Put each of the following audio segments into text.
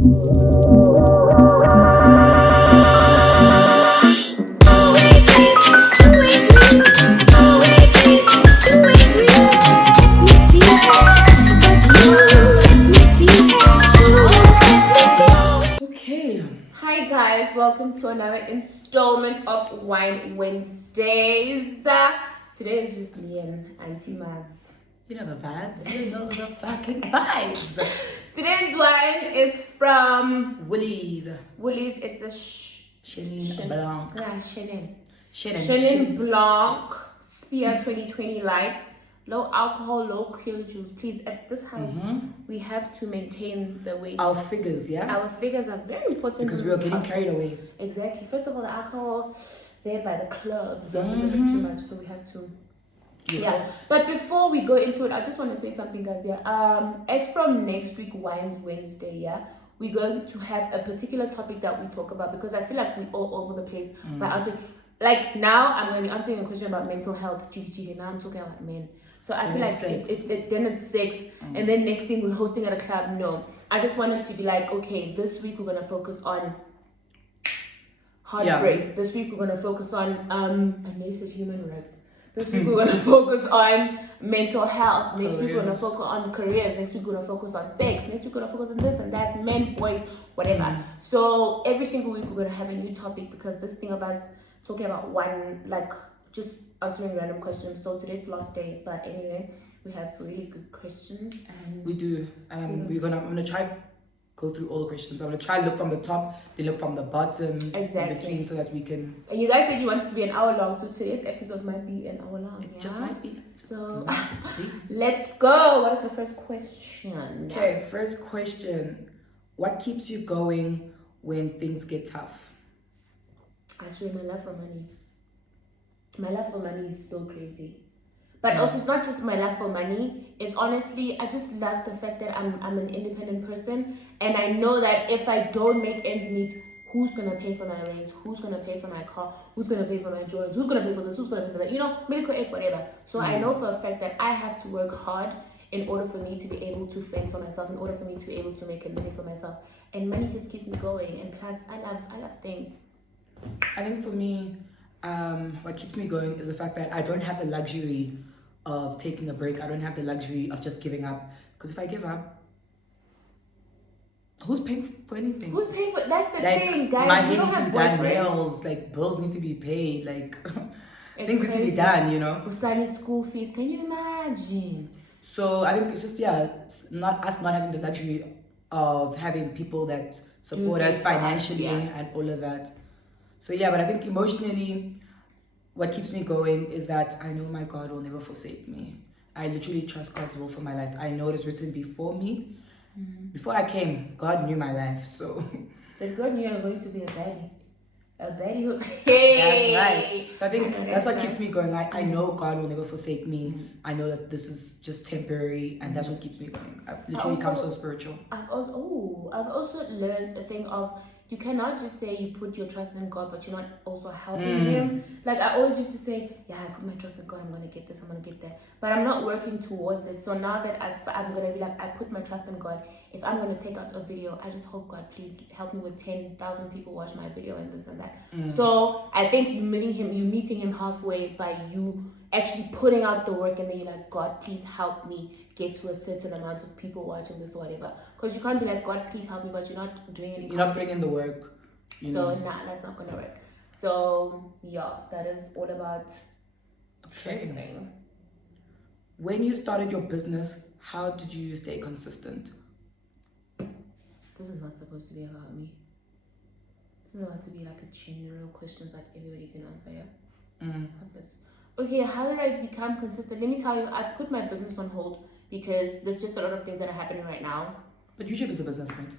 Welcome to another installment of Wine Wednesdays. Today is just me and Auntie Marz. You know the vibes. You know the fucking vibes. Today's wine is from Woolies. It's a Chenin Blanc. Chenin Blanc Spear 2020 Light. Low alcohol, low kilojoules. Please, at this house, we have to maintain the weight. Our figures, yeah? Our figures are very important. Because we are getting carried away. Exactly. First of all, the alcohol there by the clubs is a bit too much, so we have to. Yeah. But before we go into it, I just want to say something, guys. Yeah. As from next week, Wines Wednesday, yeah, we're going to have a particular topic that we talk about because I feel like we're all over the place. But I'll say, like now, I'm going to be answering a question about mental health. Now I'm talking about men. So I feel like then it's sex, and then next thing we're hosting at a club. No, I just wanted to be like, okay, this week we're gonna focus on heartbreak. Yeah. This week we're gonna focus on invasive human rights. This week we're gonna focus on mental health. Next week we're gonna focus on careers. Next week we're gonna focus on sex. Next week we're gonna focus on this and that, men, boys, whatever. So every single week we're gonna have a new topic because this thing of us talking about one, like just answering random questions. So today's the last day, but anyway, we have really good questions. And we do. I'm gonna try go through all the questions. I'm gonna try look from the top, then look from the bottom, exactly, in between, so that we can. And you guys said you want it to be an hour long, so today's episode might be an hour long. It just might be. So let's go. What is the first question? Okay, first question. What keeps you going when things get tough? I swear, my love for money. My love for money is so crazy. But also, it's not just my love for money. It's honestly, I just love the fact that I'm an independent person. And I know that if I don't make ends meet, who's going to pay for my rent? Who's going to pay for my car? Who's going to pay for my insurance? Who's going to pay for this? Who's going to pay for that? You know, medical aid, whatever. So I know for a fact that I have to work hard in order for me to be able to fend for myself, in order for me to be able to make a living for myself. And money just keeps me going. And plus, I love things. I think for me, what keeps me going is the fact that I don't have the luxury of taking a break. I don't have the luxury of just giving up. Because if I give up, who's paying for anything? Who's paying for? That's the thing, guys. My hair needs to be done, nails, like bills need to be paid, like things need to be done, you know. Studying school fees, can you imagine? So I think it's just it's not us not having the luxury of having people that support us financially and all of that. So yeah, but I think emotionally, what keeps me going is that I know my God will never forsake me. I literally trust God's will for my life. I know it is written before me. Before I came, God knew my life, so. That God knew you were going to be a baddie. A baddie who's, hey! That's right. So I think that's what keeps me going. I know God will never forsake me. I know that this is just temporary, and that's what keeps me going. I've literally become so spiritual. I've also learned a thing of, you cannot just say you put your trust in God, but you're not also helping Him. Like I always used to say, yeah, I put my trust in God, I'm going to get this, I'm going to get that. But I'm not working towards it. So now that I'm going to be like, I put my trust in God. If I'm going to take out a video, I just hope God, please help me with 10,000 people watch my video and this and that. So I think you meeting him halfway by you actually putting out the work, and then you're like, God, please help me get to a certain amount of people watching this or whatever. Because you can't be like, God, please help me, but you're not doing any. You're not putting in the work. So that's not gonna work. So yeah, that is all about. Okay. When you started your business, how did you stay consistent? This is not supposed to be about me. This is about to be like a general questions that everybody can answer. Yeah. Okay, how did I become consistent? Let me tell you, I've put my business on hold because there's just a lot of things that are happening right now. But YouTube is a business, right?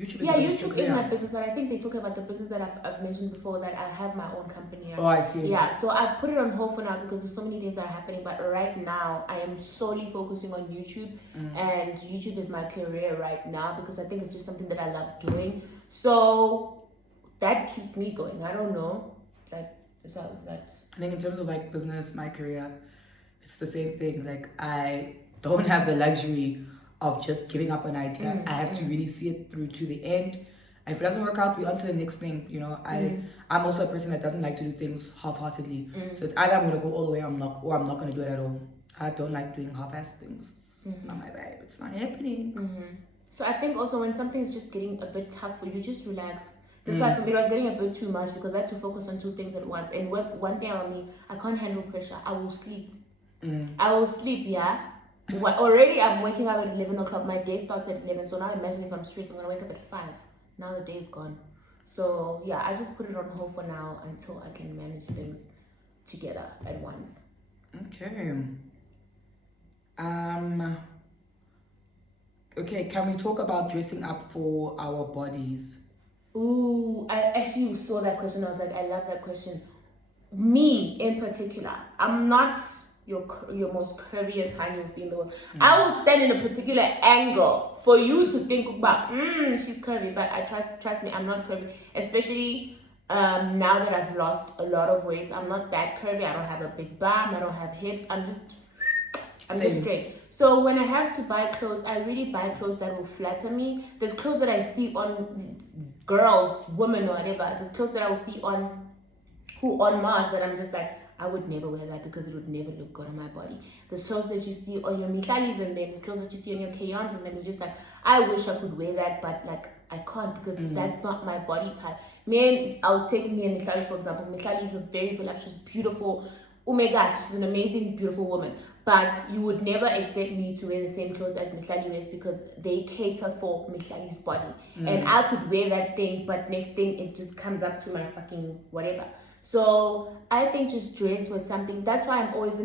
YouTube is my business, but I think they talk about the business that I've mentioned before, that I have my own company. Right? Oh, I see. Yeah, so I've put it on hold for now because there's so many things that are happening. But right now, I am solely focusing on YouTube, and YouTube is my career right now because I think it's just something that I love doing. So that keeps me going. I don't know, like, so is that? I think in terms of like business, my career, it's the same thing. Like I don't have the luxury of just giving up an idea. I have to really see it through to the end. And if it doesn't work out, we on to the next thing. You know, I'm also a person that doesn't like to do things half-heartedly. So it's either I'm gonna go all the way, or I'm not gonna do it at all. I don't like doing half-assed things. It's not my vibe. It's not happening. So I think also when something's just getting a bit tough for you, just relax. That's why for me it was getting a bit too much because I had to focus on two things at once. And one thing about me, I can't handle pressure. I will sleep. I will sleep, yeah. Already I'm waking up at 11 o'clock. My day starts at 11. So now imagine if I'm stressed, I'm going to wake up at 5. Now the day's gone. So yeah, I just put it on hold for now until I can manage things together at once. Okay. Okay, can we talk about dressing up for our bodies? Ooh, I actually saw that question. I was like, I love that question. Me in particular, I'm not your most curviest hand you'll see in the world. I will stand in a particular angle for you to think about, she's curvy, but I trust me, I'm not curvy. Especially now that I've lost a lot of weight, I'm not that curvy. I don't have a big bum, I don't have hips. I'm just straight. So when I have to buy clothes, I really buy clothes that will flatter me. There's clothes that I see on girls, women, or whatever. There's clothes that I will see on Marz that I'm just like, I would never wear that because it would never look good on my body. There's clothes that you see on your Michalis and then there's clothes that you see on your Kayons and then you're just like, I wish I could wear that, but like I can't because that's not my body type. I'll take me and Michali for example. Michali is a very voluptuous, beautiful, oh my gosh, she's an amazing, beautiful woman. But you would never expect me to wear the same clothes as Michali wears because they cater for Michali's body. And I could wear that thing, but next thing it just comes up to my fucking whatever. So I think just dress with something. That's why I'm always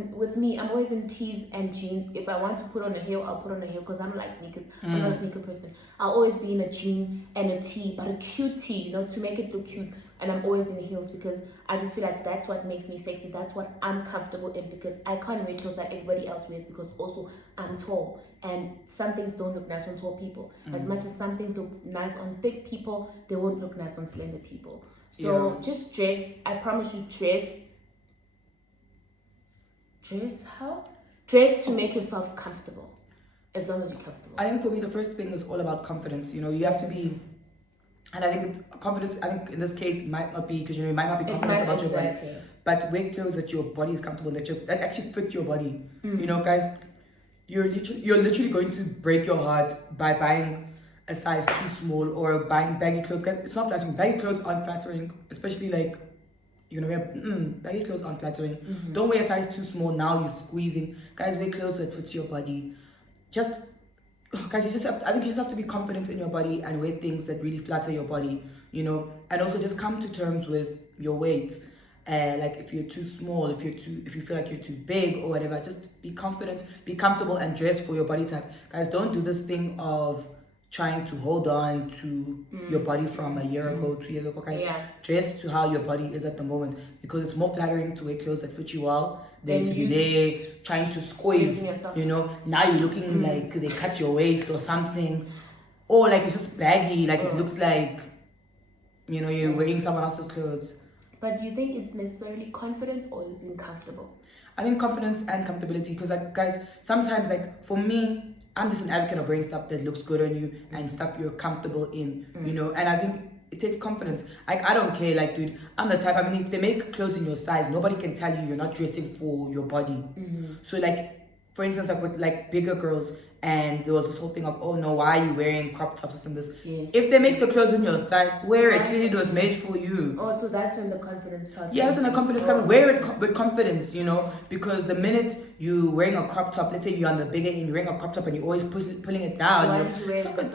in tees and jeans. If I want to put on a heel, I'll put on a heel because I don't like sneakers. I'm not a sneaker person. I'll always be in a jean and a tee, but a cute tee, you know, to make it look cute. And I'm always in the heels because I just feel like that's what makes me sexy. That's what I'm comfortable in because I can't wear clothes that everybody else wears because also I'm tall. And some things don't look nice on tall people. As much as some things look nice on thick people, they won't look nice on slender people. So just dress. I promise you, dress. Dress how? Dress to make yourself comfortable. As long as you're comfortable. I think for me, the first thing is all about confidence. You know, you have to be, and I think confidence, I think in this case, might not be, because you know, you might not be confident about your body. But wear clothes that your body is comfortable, that actually fit your body. You know, guys, you're literally going to break your heart by buying a size too small or buying baggy clothes. It's not flattering. Baggy clothes aren't flattering, especially like you're gonna wear baggy clothes aren't flattering. Don't wear a size too small. Now you're squeezing. Guys, wear clothes that fit your body. Guys, I think you just have to be confident in your body and wear things that really flatter your body, you know, and also just come to terms with your weight. Like if you're too small, if you feel like you're too big or whatever, just be confident, be comfortable, and dress for your body type. Guys, don't do this thing of trying to hold on to your body from a year ago, 2 years ago. Guys, dress to how your body is at the moment because it's more flattering to wear clothes that fit you well than to be there trying to squeeze. You know, now you're looking like they cut your waist or something, or like it's just baggy, like it looks like, you know, you're wearing someone else's clothes. But do you think it's necessarily confidence or being comfortable? I think confidence and comfortability because, like, guys, sometimes, like, for me, I'm just an advocate of wearing stuff that looks good on you and stuff you're comfortable in, you know, and I think it takes confidence. Like, I don't care, like, dude, I'm the type, I mean, if they make clothes in your size, nobody can tell you you're not dressing for your body. So, like, for instance, like with, like, bigger girls, and there was this whole thing of, oh no, why are you wearing crop tops and this? If they make the clothes in your size, wear it. Clearly it was made for you. Oh, so that's when the confidence part. Yeah, that's when the confidence comes. Wear it with confidence, you know, because the minute you wearing a crop top, let's say you're on the bigger end, you're wearing a crop top and you're always pulling it down.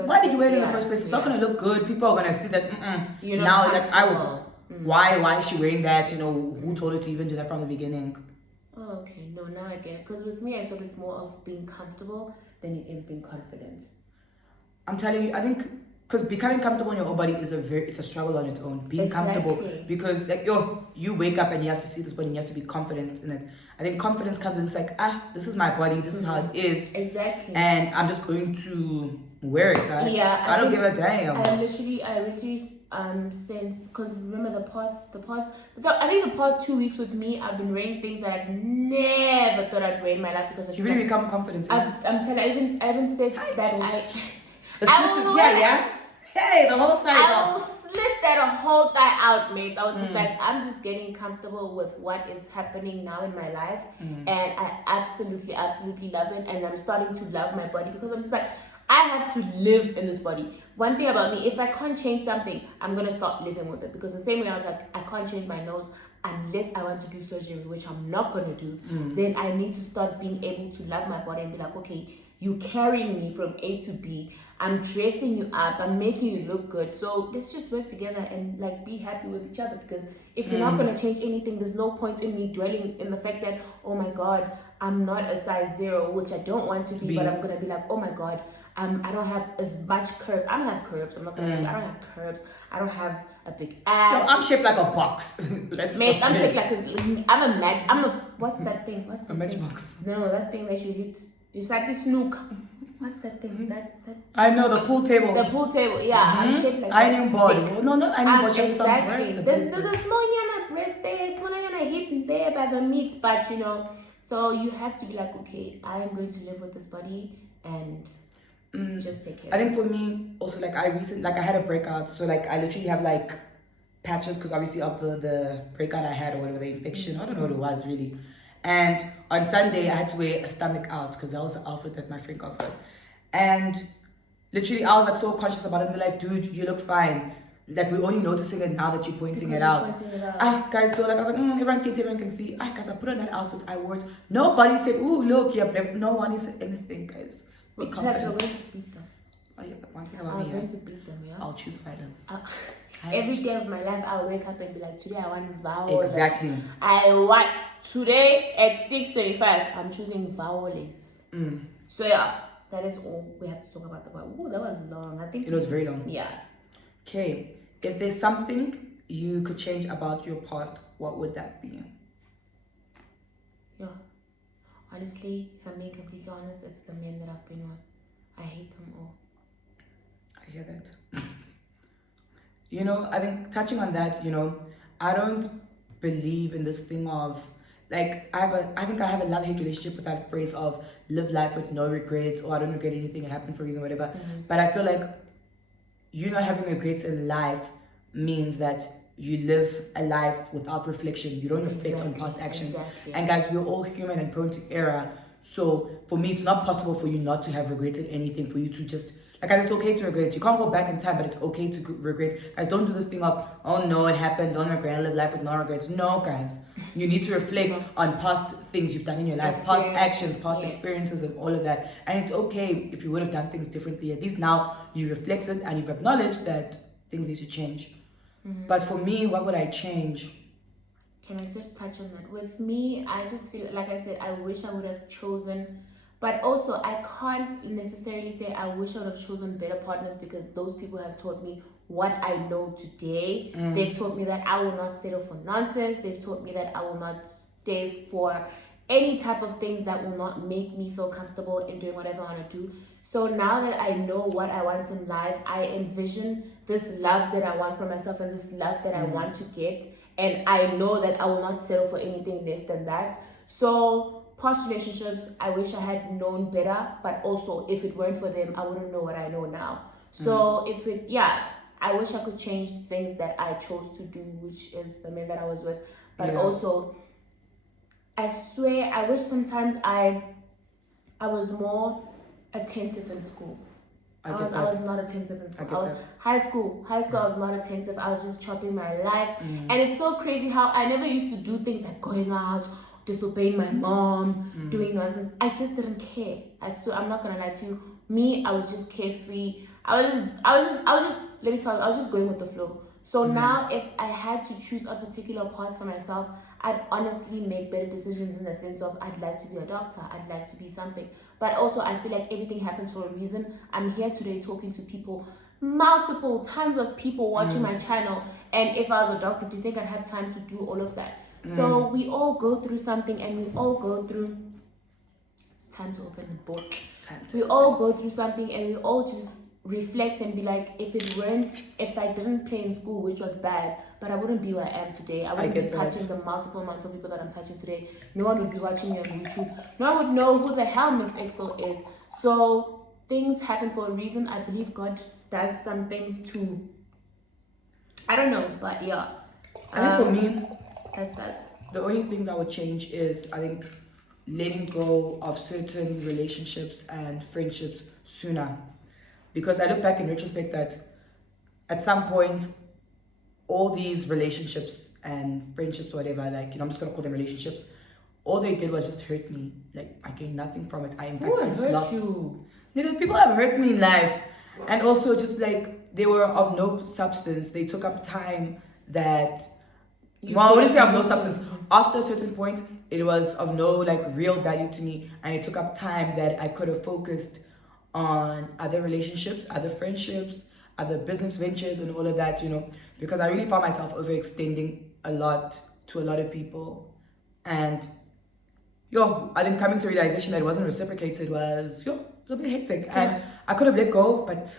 Why did you wear it in the first place? It's not gonna look good. People are gonna see that. Now, like, why is she wearing that? You know, who told her to even do that from the beginning? Oh, okay. No, now I get it. Because with me, I thought it's more of being comfortable than it is being confident. I'm telling you, I think because becoming comfortable in your own body is it's a struggle on its own. Being comfortable, because like you wake up and you have to see this body and you have to be confident in it. I think confidence comes in, it's like, this is my body, this is how it is. Exactly. And I'm just going to wear it. Right? Yeah. I don't give a damn. I literally since, because remember I think the past 2 weeks with me, I've been wearing things that I never thought I'd wear in my life because you really become confident. I'm telling, I even said that the slits is here, yeah? Hey, the whole thigh is out. I will slit that whole thigh out, mate. I was just like, I'm just getting comfortable with what is happening now in my life. And I absolutely love it. And I'm starting to love my body because I'm just like, I have to live in this body. One thing about me, if I can't change something, I'm going to stop living with it. Because the same way I was like, I can't change my nose unless I want to do surgery, which I'm not going to do. Then I need to start being able to love my body and be like, okay, you carrying me from A to B. I'm dressing you up. I'm making you look good. So let's just work together and like be happy with each other. Because if you're not going to change anything, there's no point in me dwelling in the fact that, oh my God, I'm not a size 0, which I don't want to be. But I'm going to be like, oh my God, I don't have as much curves. I don't have curves. I'm not going to I don't have curves. I don't have a big ass. No, I'm shaped like a box. Mate, I'm shaped like I'm a match. What's that thing? What's that matchbox? No, that thing that you hit. It's like this snook. What's that thing? That I know, the pool table. The pool table, yeah. I'm shaped like ironing that. board. Well, no, not ironing board. Exactly. There's a small yana breast there, small yana hip there by the meat, but so you have to be like, okay, I am going to live with this body and just take care. I think for me also, like I had a breakout, so like I literally have like patches because obviously of the breakout I had or whatever, the infection. I don't know what it was really. And on Sunday, I had to wear a stomach out because that was the outfit that my friend got for us. And literally, I was like so conscious about it. And they're like, dude, you look fine. Like, we're only noticing it now that you're pointing it out. Guys, so like, I was like, everyone can see. Guys, I put on that outfit, I wore it. Nobody said, ooh, look, yeah, no one said anything, guys. Be confident. Oh, yeah, one thing about me, going to beat them, yeah? I'll choose violence. Every day of my life, I'll wake up and be like, today I want violence. Exactly. Today at 6:35, I'm choosing violence. So yeah, that is all we have to talk about. Oh, that was long. I think it was very long. Yeah. Okay, if there's something you could change about your past, what would that be? Yeah. Honestly, if I'm being completely honest, it's the men that I've been with. I hate them all. I hear that. I think touching on that, I don't believe in this thing of like I think I have a love-hate relationship with that phrase of live life with no regrets, or I don't regret anything, it happened for a reason, whatever. But I feel like you not having regrets in life means that you live a life without reflection. You don't reflect on past actions. And guys, we're all human and prone to error. So for me, it's not possible for you not to have regretted anything, for you to just guys, it's okay to regret. You can't go back in time, but it's okay to regret. Guys, don't do this thing of, oh no, it happened, don't regret, live life with no regrets. No, guys. You need to reflect on past things you've done in your life, past actions, past experiences, and all of that. And it's okay if you would have done things differently. At least now you reflected and you've acknowledged that things need to change. But for me, what would I change? Can I just touch on that? With me, I just feel, like I said, I wish I would have chosen. But also, I can't necessarily say I wish I would have chosen better partners, because those people have taught me what I know today. They've taught me that I will not settle for nonsense. They've taught me that I will not stay for any type of things that will not make me feel comfortable in doing whatever I want to do. So now that I know what I want in life, I envision this love that I want for myself and this love that I want to get. And I know that I will not settle for anything less than that. So past relationships, I wish I had known better, but also if it weren't for them, I wouldn't know what I know now. So I wish I could change things that I chose to do, which is the men that I was with. But also, I swear, I wish sometimes I was more attentive in school. I was not attentive in school. High school, I was not attentive. I was just chopping my life. And it's so crazy how I never used to do things like going out, disobeying my mom, doing nonsense. I just didn't care. I swear, I'm not gonna lie to you. Me, I was just carefree. I was just let me tell you, I was just going with the flow. So now, if I had to choose a particular path for myself, I'd honestly make better decisions in the sense of I'd like to be a doctor, I'd like to be something. But also, I feel like everything happens for a reason. I'm here today talking to people tons of people watching my channel, and if I was a doctor, do you think I'd have time to do all of that? So we all go through something, and we all go through. It's time to open the book. We all go through something, and we all just reflect and be like, if I didn't play in school, which was bad, but I wouldn't be where I am today. I wouldn't be touching the multiple amounts of people that I'm touching today. No one would be watching me on YouTube. No one would know who the hell Miss Excel is. So things happen for a reason. I believe God does some things too. I don't know, but yeah. I think for me, that's that. The only things I would change is, I think, letting go of certain relationships and friendships sooner. Because I look back in retrospect that at some point, all these relationships and friendships, whatever, like, I'm just gonna call them relationships, all they did was just hurt me. Like, I gained nothing from it. I just lost you. People have hurt me in life. And also just like, they were of no substance. They took up time that, I wouldn't say of no substance. After a certain point, it was of no like real value to me. And it took up time that I could have focused on other relationships, other friendships, other business ventures and all of that, because I really found myself overextending a lot to a lot of people. And I think coming to realization that it wasn't reciprocated was a little bit hectic. And I could have let go, but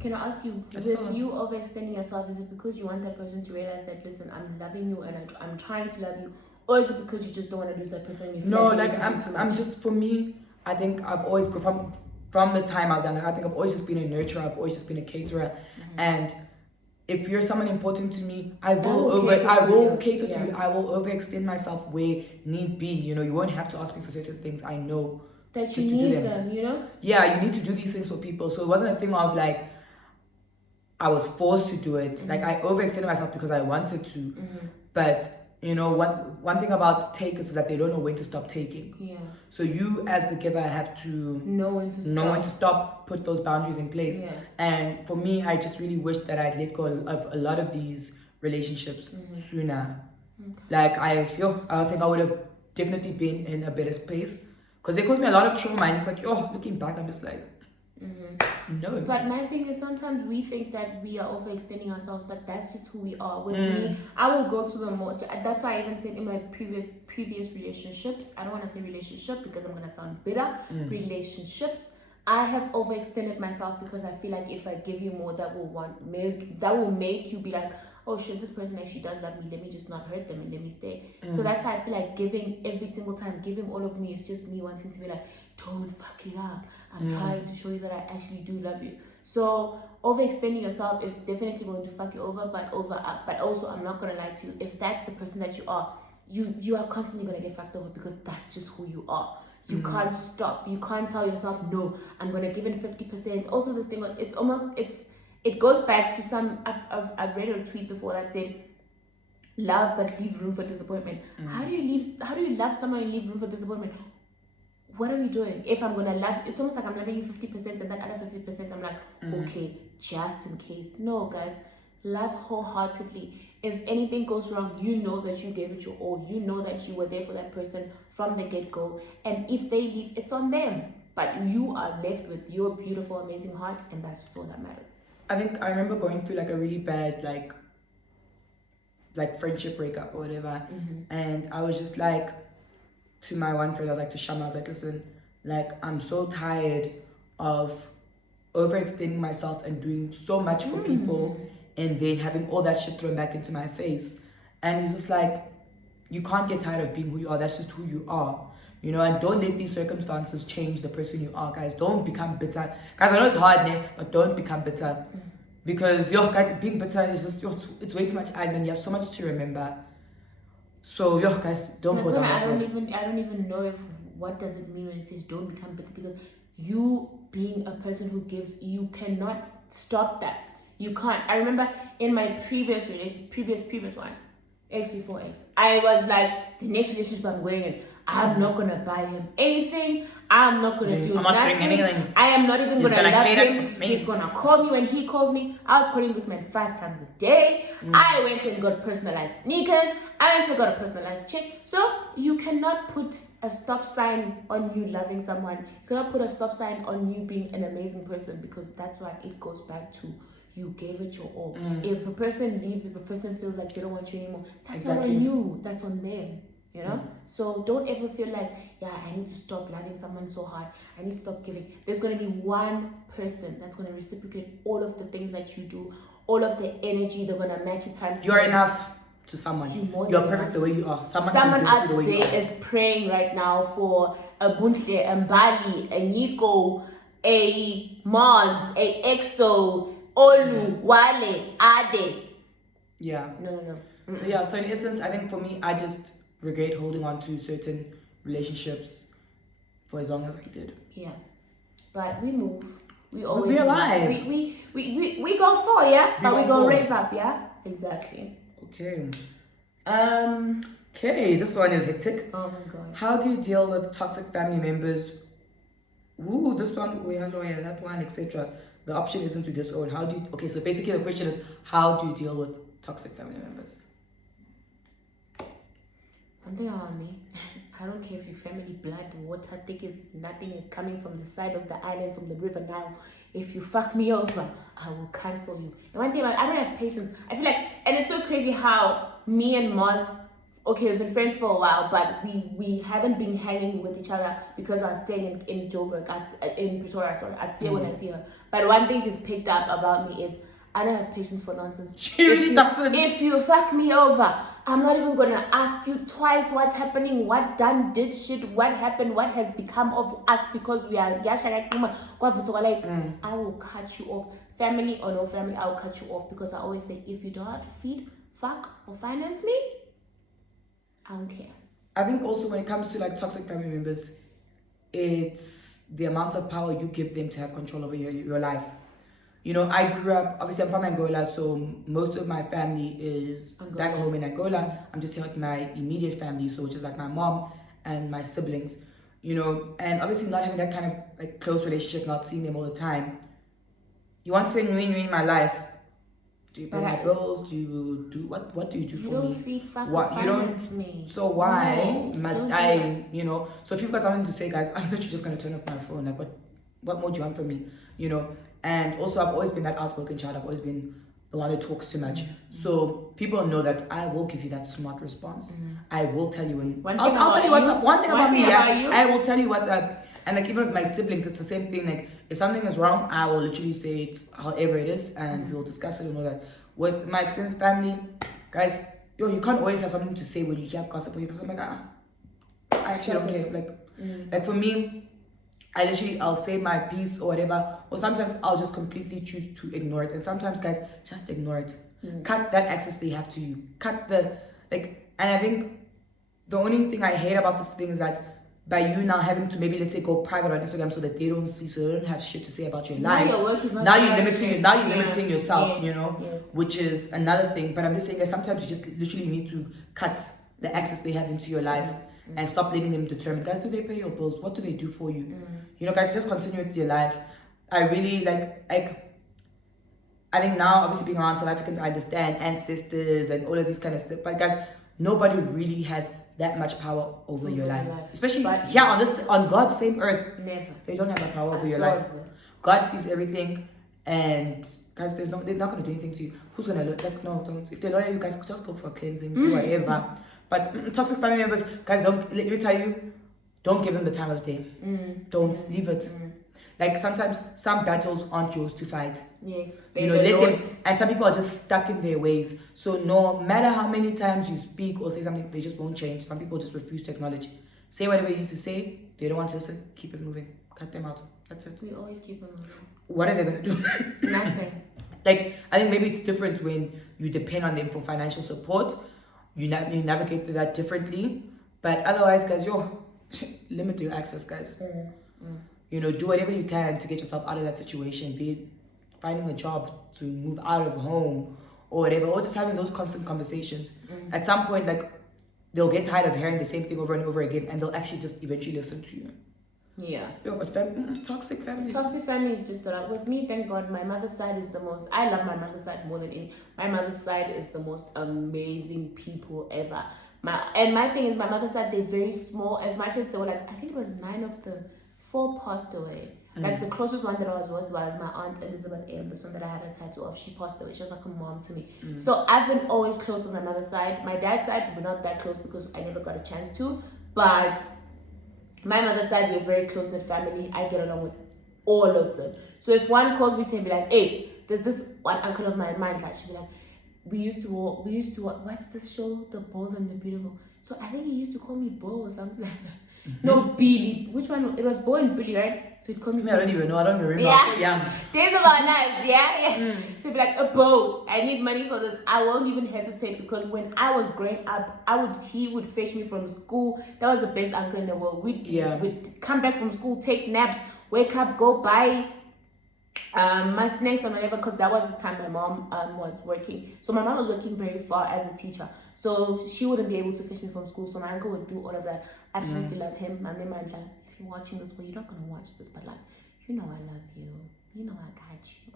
can I ask you, with you overextending yourself, is it because you want that person to realize that, listen, I'm loving you and I'm trying to love you, or is it because you just don't want to lose that person? And you feel I'm just, for me, I think I've always from the time I was young, I think I've always just been a nurturer, I've always just been a caterer. And if you're someone important to me, I will cater to you. I will overextend myself where need be. You won't have to ask me for certain things. I know that you need them. Yeah, you need to do these things for people. So it wasn't a thing of like I was forced to do it. Like, I overextended myself because I wanted to. But one thing about takers is that they don't know when to stop taking. Yeah. So you, as the giver, have to know when to stop, put those boundaries in place. Yeah. And for me, I just really wish that I'd let go of a lot of these relationships sooner. Okay. Like, I think I would have definitely been in a better space, because they caused me a lot of trauma. And it's like, looking back, I'm just like, no. But my thing is, sometimes we think that we are overextending ourselves, but that's just who we are. With me, I will go to the more. That's why I even said in my previous relationships, I don't want to say relationship because I'm gonna sound bitter. Relationships, I have overextended myself because I feel like if I give you more, that will make you be like, oh shit, this person actually does love me. Let me just not hurt them and let me stay. So that's how I feel like giving every single time, giving all of me is just me wanting to be like, don't fuck it up. I'm trying to show you that I actually do love you. So overextending yourself is definitely going to fuck you over, but also I'm not gonna lie to you. If that's the person that you are, you are constantly gonna get fucked over because that's just who you are. You can't stop. You can't tell yourself, no, I'm gonna give in 50%. Also, the thing, it goes back to some. I've read a tweet before that said, love but leave room for disappointment. How do you love someone and leave room for disappointment? What are we doing? If I'm gonna love, it's almost like I'm loving you 50%, and that other 50% I'm like, okay, just in case. No, guys, love wholeheartedly. If anything goes wrong, you know that you gave it your all. You know that you were there for that person from the get-go. And if they leave, it's on them. But you are left with your beautiful, amazing heart, and that's just all that matters. I think I remember going through like a really bad like friendship breakup or whatever, and I was just like, to my one friend, I was like, to Shama, I was like, listen, like, I'm so tired of overextending myself and doing so much for people and then having all that shit thrown back into my face. And he's just like, you can't get tired of being who you are. That's just who you are. And don't let these circumstances change the person you are, guys. Don't become bitter. Guys, I know it's hard, but don't become bitter. Because, guys, being bitter is just, it's way too much admin. You have so much to remember. So, guys, don't go down that road. I don't even know what does it mean when it says don't become bitter, because you being a person who gives, you cannot stop that. You can't. I remember in my previous one, X before X. I was like, the next relationship I'm going in, I'm not gonna buy him anything. I'm not gonna do I'm not nothing. doing anything. I am not even He's gonna love cater him. to me. He's gonna call me when he calls me. I was calling this man 5 times a day. I went and got personalized sneakers. I went and got a personalized check. So you cannot put a stop sign on you loving someone. You cannot put a stop sign on you being an amazing person, because that's what it goes back to. You gave it your all. If a person leaves, if a person feels like they don't want you anymore, that's not on you. That's on them. You know? So don't ever feel like, yeah, I need to stop loving someone so hard. I need to stop giving. There's going to be one person that's going to reciprocate all of the things that you do, all of the energy. They're going to match it times. You're enough to someone. You're perfect the way you are. Someone out the way you there are. is praying right now for a Buntle, a Mbali, a Nico, a Marz, a EXO, Olu, Wale, Ade. Yeah. No. So yeah, so in essence, I think for me, I just regret holding on to certain relationships for as long as I did. Yeah. But we move. We always be alive. We go far, yeah? But we go raise up, yeah? Exactly. Okay. Okay, this one is hectic. Oh my god. How do you deal with toxic family members? Ooh, this one, that one, etc. The option isn't to disown. How do you, okay, so basically the question is, how do you deal with toxic family members? One thing about me, I don't care if your family blood, water, thick is nothing is coming from the side of the island, from the river Nile. If you fuck me over, I will cancel you. And one thing about, I don't have patience. I feel like, and it's so crazy how me and Marz, okay, we've been friends for a while, but we haven't been hanging with each other because I was staying in Joburg, in Pretoria, sorry. I'd see her when I see her. But one thing she's picked up about me is, I don't have patience for nonsense. She really doesn't. If you fuck me over, I'm not even gonna ask you twice what's happening, what done, did shit, what happened, what has become of us, because we are I will cut you off. Family or no family, I will cut you off, because I always say, if you do not feed, fuck, or finance me, I don't care. I think also when it comes to like toxic family members, it's the amount of power you give them to have control over your life. You know, I grew up, obviously I'm from Angola, so most of my family is back home in Angola. I'm just here with my immediate family, so which is like my mom and my siblings, you know, and obviously not having that kind of like close relationship, not seeing them all the time. You want to say, in my life, do you pay my bills? Do you do, what do you do for me? You don't feed, fuck, what, you don't, me. So why must I, you know, so if you've got something to say, guys, I'm literally just going to turn off my phone. Like, what more do you want from me, you know? And also, I've always been that outspoken child. I've always been the one that talks too much. So people know that I will give you that smart response. I will tell you when. I'll tell you what's up. One thing about me, I will tell you what's up. And like even with my siblings, it's the same thing. Like if something is wrong, I will literally say it however it is, and we'll discuss it and all that. With my extended family, guys, you can't always have something to say when you hear gossip. Because I'm like, I actually don't care. Like for me, I'll say my piece or whatever, or sometimes I'll just completely choose to ignore it. And sometimes, guys, just ignore it. Cut that access they have to you. Cut the, and I think the only thing I hate about this thing is that by you now having to maybe, let's say, go private on Instagram so that they don't see, so they don't have shit to say about your life. Now you're limiting yourself, you know, which is another thing. But I'm just saying that sometimes you just literally need to cut the access they have into your life. And stop letting them determine, guys, do they pay your bills? What do they do for you? You know, guys, just continue with your life. I really I think now, obviously being around South Africans, I understand ancestors and all of these kind of stuff. But guys, nobody really has that much power over your life. Especially here on God's same earth. Never. They don't have that power over your life. God sees everything, and guys, they're not gonna do anything to you. Who's gonna look? Like, no, don't. If they lawyer you, guys just go for a cleansing, do whatever. But toxic family members, guys, let me tell you, don't give them the time of day. Don't leave it. Like sometimes some battles aren't yours to fight. Yes. You know, let them. And some people are just stuck in their ways. So no matter how many times you speak or say something, they just won't change. Some people just refuse to acknowledge. Say whatever you need to say. They don't want to listen. Keep it moving. Cut them out. That's it. We always keep it moving. What are they gonna do? Nothing. Like I think maybe it's different when you depend on them for financial support. You navigate through that differently, but otherwise, guys, limit your access, guys. You know, do whatever you can to get yourself out of that situation. Be it finding a job to move out of home, or whatever, or just having those constant conversations. At some point, like, they'll get tired of hearing the same thing over and over again, and they'll actually just eventually listen to you. Yeah. Yo, but toxic family. Toxic family is just a lot. With me, thank God, my mother's side is the most. I love my mother's side more than any. My mother's side is the most amazing people ever. My thing is, my mother's side, they're very small. As much as they were like, I think it was 9 of the 4 passed away. Like the closest one that I was with was my aunt Elizabeth M, this one that I had a tattoo of. She passed away. She was like a mom to me. So I've been always close with my mother's side. My dad's side, we're not that close because I never got a chance to. But my mother's side, we're a very close-knit family. I get along with all of them. So if one calls me to be like, hey, there's this one uncle of mine, like, she'd be like, we used to what's this show? The Bold and the Beautiful. So I think he used to call me Bo or something like that. No, Billy. Which one? It was Bo and Billy, right? So he'd call me. I don't even know. I don't remember. Yeah. Young. Days of our lives, yeah. So he'd be like, Bo, I need money for this. I won't even hesitate because when I was growing up, he would fetch me from school. That was the best uncle in the world. We'd come back from school, take naps, wake up, go buy my snacks and whatever, because that was the time my mom was working. So my mom was working very far as a teacher, so she wouldn't be able to fetch me from school. So my uncle would do all of that. Absolutely love him. My mom was like, if you're watching this, well, you're not gonna watch this, but like, you know I love you. You know I got you.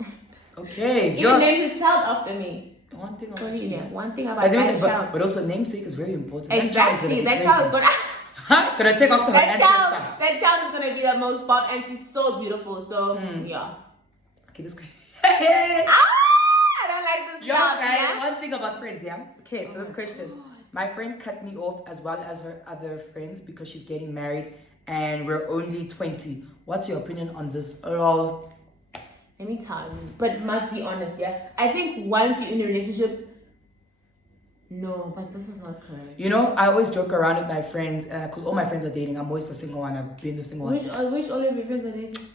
Okay. Even named his child after me. One thing about One thing about my child. But also namesake is very important. Exactly. That child is gonna gonna take off to her ancestor. That child is gonna be the most bomb, and she's so beautiful. So yeah. Okay, this guy. I don't like this stuff. Guys, Yeah? one thing about friends, yeah? Okay, so this question. My friend cut me off as well as her other friends because she's getting married and we're only 20. What's your opinion on this? Lol. Let me tell you, but must be honest, yeah? I think once you're in a relationship, no, but this is not correct. You know, I always joke around with my friends because all my friends are dating. I'm always the single one. I've been the single one. Which all of your friends are dating?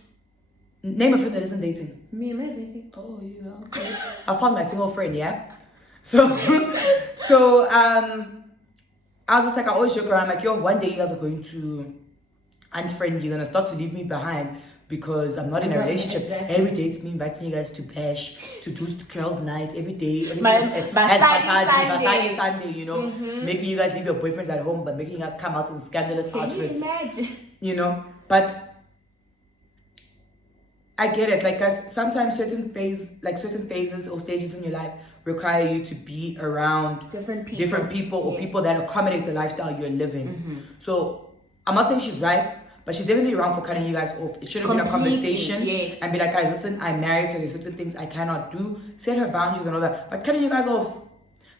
Name a friend that isn't dating. Me, am I dating? Oh, yeah, okay. I found my single friend, yeah? So, I was just like, I always joke around, like, yo, one day you guys are going to unfriend, you're going to start to leave me behind because I'm not in a relationship. Exactly. Every day it's me inviting you guys to bash, to do girls' night, every day. Varsity Sunday, you know, making you guys leave your boyfriends at home, but making you guys come out in scandalous outfits. Can you imagine? You know, but I get it. Like, guys, sometimes certain phases or stages in your life require you to be around different people or people that accommodate the lifestyle you're living. So I'm not saying she's right, but she's definitely wrong for cutting you guys off. It should have been a conversation and be like, guys, listen, I'm married, so there's certain things I cannot do. Set her boundaries and all that. But cutting you guys off,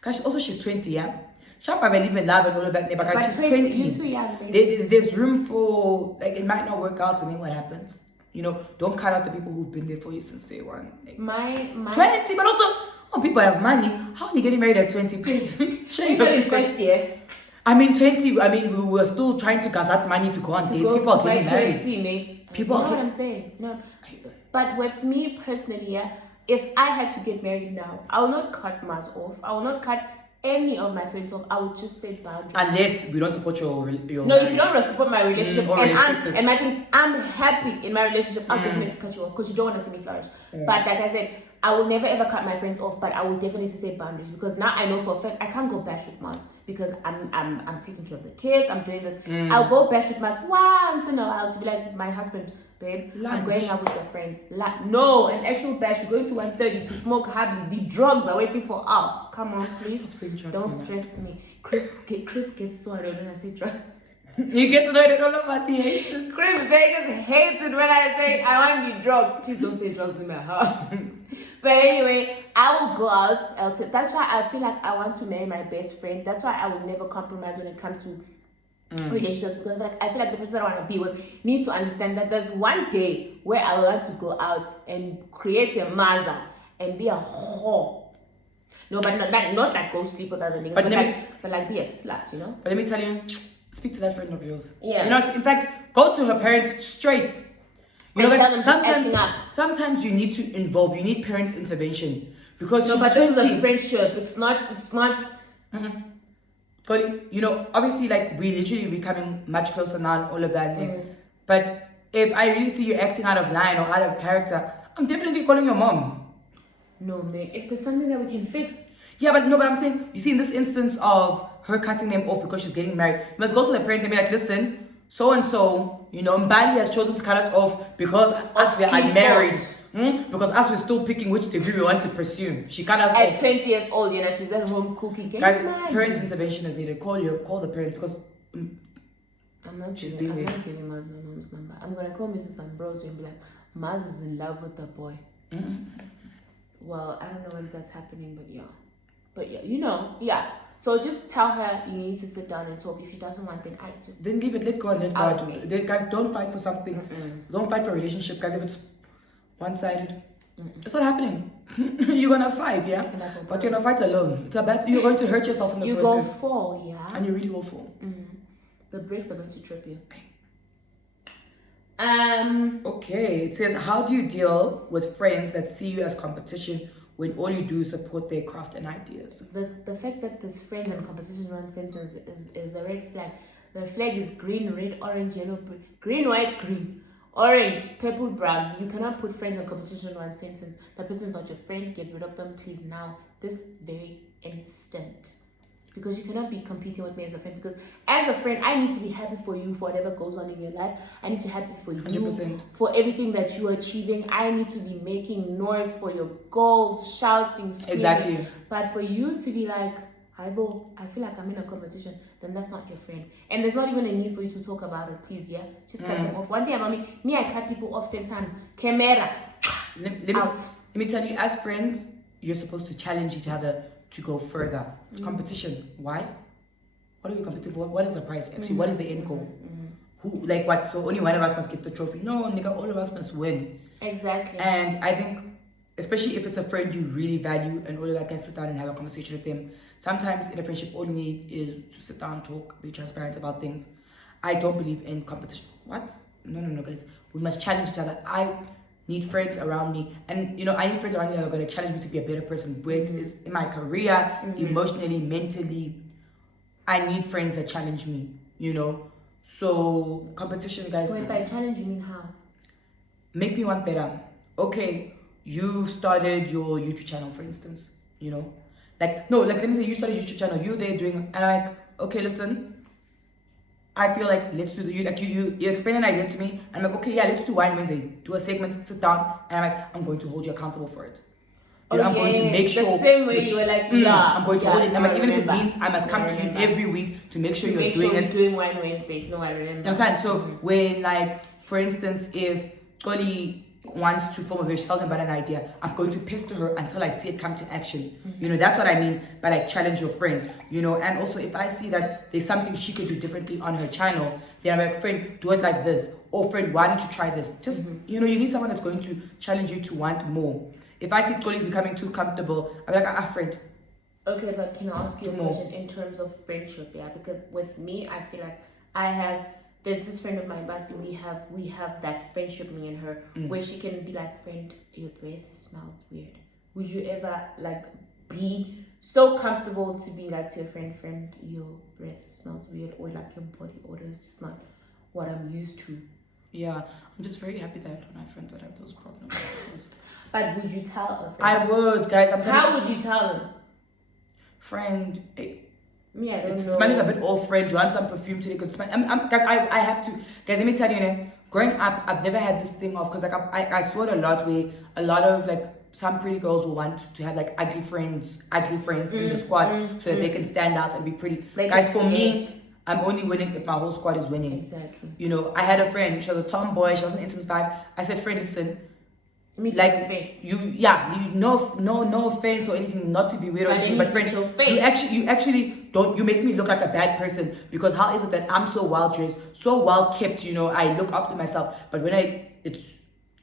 guys, also she's 20, yeah. Shop, I believe in love and all of that, but guys, she's 20. You're too young, baby. There's room for, like, it might not work out, and then what happens? You know, don't cut out the people who've been there for you since day one. Like, my 20, but also, people have money. How are you getting married at 20? Please share your secret. First year. I mean, 20. I mean, we were still trying to gazette money to go on dates. People are getting married. KFC, mate. People you know are what I'm saying? No, but with me personally, yeah, if I had to get married now, I will not cut Marz off. I will not cut any of my friends off. I would just set boundaries. Unless we don't support your no, if you don't support my relationship and my thing is, I'm happy in my relationship, I'll definitely cut you off because you don't want to see me flourish. But like I said, I will never ever cut my friends off, but I will definitely set boundaries because now I know for a fact I can't go bash with Marz because I'm taking care of the kids, I'm doing this. I'll go bash with Marz once in a while to be like, my husband, babe, I'm going out with your friends. No, an actual bash. We're going to 1:30 to smoke hardly. The drugs are waiting for us. Come on, please. Don't stress me. Chris gets so annoyed when I say drugs. He gets annoyed at all of us. He hates it. Chris Vegas hates it when I say I want the drugs. Please don't say drugs in my house. But anyway, I will go out. That's why I feel like I want to marry my best friend. That's why I will never compromise when it comes to relationships, because like I feel like the person I want to be with needs to understand that there's one day where I want to go out and create a maza and be a whore. No, but not like go sleep with other niggas, but like be a slut, you know. But let me tell you, speak to that friend of yours. Yeah. You know, in fact, go to her parents straight. You know, sometimes you need to involve. You need parents' intervention because she's 20. It's a friendship. It's not. You know, obviously, like, we literally becoming much closer now and all of that. But if I really see you acting out of line or out of character, I'm definitely calling your mom. No, mate. If there's something that we can fix, Yeah, but no, but I'm saying, you see, in this instance of her cutting them off because she's getting married, you must go to the parents and be like, listen, so and so, you know, Mbali has chosen to cut us off because us we are unmarried. Because us we're still picking which degree we want to pursue. She cut us off. At 20 years old, you know, she's at home cooking. Guys, parents' intervention is needed. Call the parents because I'm not giving Marz my mom's number. I'm gonna call Mrs. Ambrose and be like, Marz is in love with the boy. Well, I don't know if that's happening, but yeah, you know, yeah. So just tell her you need to sit down and talk. If she doesn't want, then I just then leave it. Let God. Guys, don't fight for something. Don't fight for a relationship, guys. If it's one-sided, it's not happening. You're gonna fight, yeah, but you're gonna fight alone. It's a bad. You're going to hurt yourself in the process. You're gonna fall, yeah, and you really will fall. The brakes are going to trip you. Okay, it says, how do you deal with friends that see you as competition when all you do is support their craft and ideas? The fact that this friends and competition in one sentence is the red flag. The flag is green, red, orange, yellow, green, white, green, orange, purple, brown. You cannot put friends and competition in one sentence. The person is not your friend. Get rid of them, please, now. This very instant. Because you cannot be competing with me as a friend. Because as a friend, I need to be happy for you for whatever goes on in your life. I need to be happy for you 100%. For everything that you are achieving. I need to be making noise for your goals, shouting, screaming. Exactly. But for you to be like, hi bro, I feel like I'm in a competition, then that's not your friend. And there's not even a need for you to talk about it, please, yeah? Just cut them off. One thing about me, I cut people off same time. Camera. Out. Let me tell you, as friends, you're supposed to challenge each other to go further. Competition. Why? What are we competing for? What is the prize? Actually, what is the end goal? Who, like what? So only one of us must get the trophy. No, nigga, all of us must win. Exactly. And I think, especially if it's a friend you really value and all of that, can sit down and have a conversation with them. Sometimes in a friendship, all you need is to sit down, talk, be transparent about things. I don't believe in competition. What? No, guys. We must challenge each other. I need friends around me, and you know, I need friends around me that are going to challenge me to be a better person, whether it's in my career, emotionally, mentally. I need friends that challenge me, you know. So competition, guys. Wait, by challenge you mean how? Make me want better. Okay, you started your YouTube channel, for instance, you know, like let me say you started your YouTube channel, you there doing, and I'm like, okay, listen, I feel like let's do you explain an idea to me. And I'm like, okay, yeah, let's do Wine Wednesday. Do a segment, sit down, and I'm like, I'm going to hold you accountable for it. You know, I'm going to make sure. The same way you were like, I'm going to hold it. I'm like, even if it means I must come to you every week to make sure you're doing it. Doing Wine Wednesdays. No, I remember. You understand? So when, like, for instance, if Koli wants to form a vision, tell them about an idea, I'm going to pester her until I see it come to action. You know, that's what I mean by like challenge your friend, you know. And also if I see that there's something she could do differently on her channel, then I'm like, friend, do it like this, or friend, why don't you try this? Just you know, you need someone that's going to challenge you to want more. If I see Toli's becoming too comfortable, I'm like, friend. Okay, but can I ask you a question in terms of friendship? Yeah, because with me, I feel like there's this friend of mine, Varsity, we have that friendship, me and her, where she can be like, friend, your breath smells weird. Would you ever like be so comfortable to be like to your friend, your breath smells weird, or like your body odor is just not what I'm used to? Yeah, I'm just very happy that my friends don't have those problems. But would you tell a friend? I would, guys. How would you tell them? Friend, me, I don't know. It's smelling a bit old, friend. You want some perfume today? Because guys, I have to. Guys, let me tell you, growing up, I've never had this thing of, because like I saw it a lot where a lot of like some pretty girls will want to have like ugly friends in the squad so that they can stand out and be pretty. Like, guys, for me, I'm only winning if my whole squad is winning. Exactly. You know, I had a friend. She was a tomboy. She wasn't into this vibe. I said, friend, listen. Like no offense or anything, not to be weird or anything, but friend, you actually don't. You make me look like a bad person, because how is it that I'm so well dressed, so well kept? You know, I look after myself, but when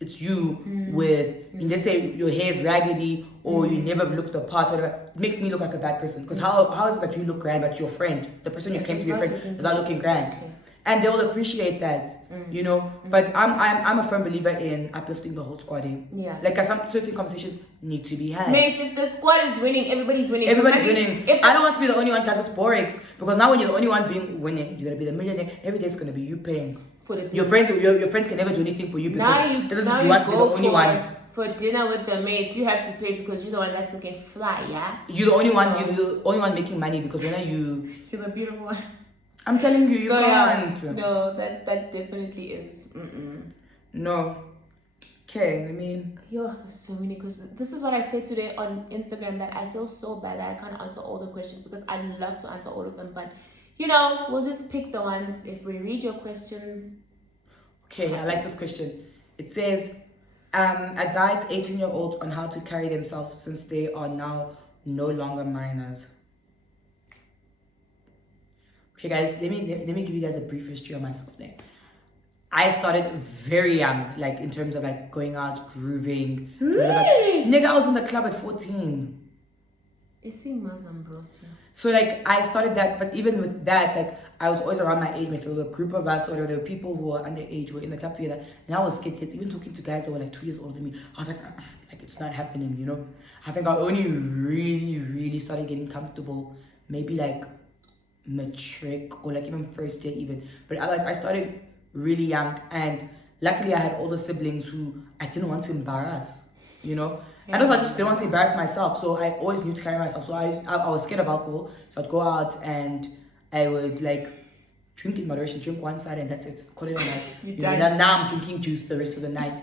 it's you with, let's say your hair is raggedy or you never look the part, whatever, it makes me look like a bad person. Because how is it that you look grand, but your friend, the person you came to be your friend, is not looking grand? And they'll appreciate that, you know. But I'm a firm believer in uplifting the whole squad. Yeah. Like, some certain conversations need to be had. Mate, if the squad is winning, everybody's winning. Everybody's winning. I don't want to be the only one, because it's boring. Because now when you're the only one being winning, you're gonna be the millionaire. Every day it's gonna be you paying. For the your friends can never do anything for you, because you want to be the only one. for dinner with the mates, you have to pay because you're the one that's looking fly, yeah? You're the only one. You're the only one making money because when you. You're the beautiful one. I'm telling you, you So, can't. Yeah, no, that definitely is. No. Okay, I mean. Yo, there's so many questions. This is what I said today on Instagram, that I feel so bad that I can't answer all the questions because I'd love to answer all of them, but we'll just pick the ones. If we read your questions. Okay, I like this question. It says, advise 18-year-olds on how to carry themselves since they are now no longer minors. Okay, guys, let me give you guys a brief history of myself there. I started very young, like in terms of like going out, grooving. Really? Nigga, I was in the club at 14. It's seeing Marz and Bros. So like I started that, but even with that, like I was always around my age mates. There was a group of us, or there were people who were underage, who were in the club together, and I was scared kids, even talking to guys that were like 2 years older than me. I was like it's not happening, I think I only really started getting comfortable, maybe like matric or like even first year even. But otherwise, I started really young, and luckily I had older siblings who I didn't want to embarrass, And also I just didn't want to embarrass myself, so I always knew to carry myself. So I was scared of alcohol, so I'd go out and I would like drink in moderation, drink one side and that's it, call it a night. Now I'm drinking juice the rest of the night,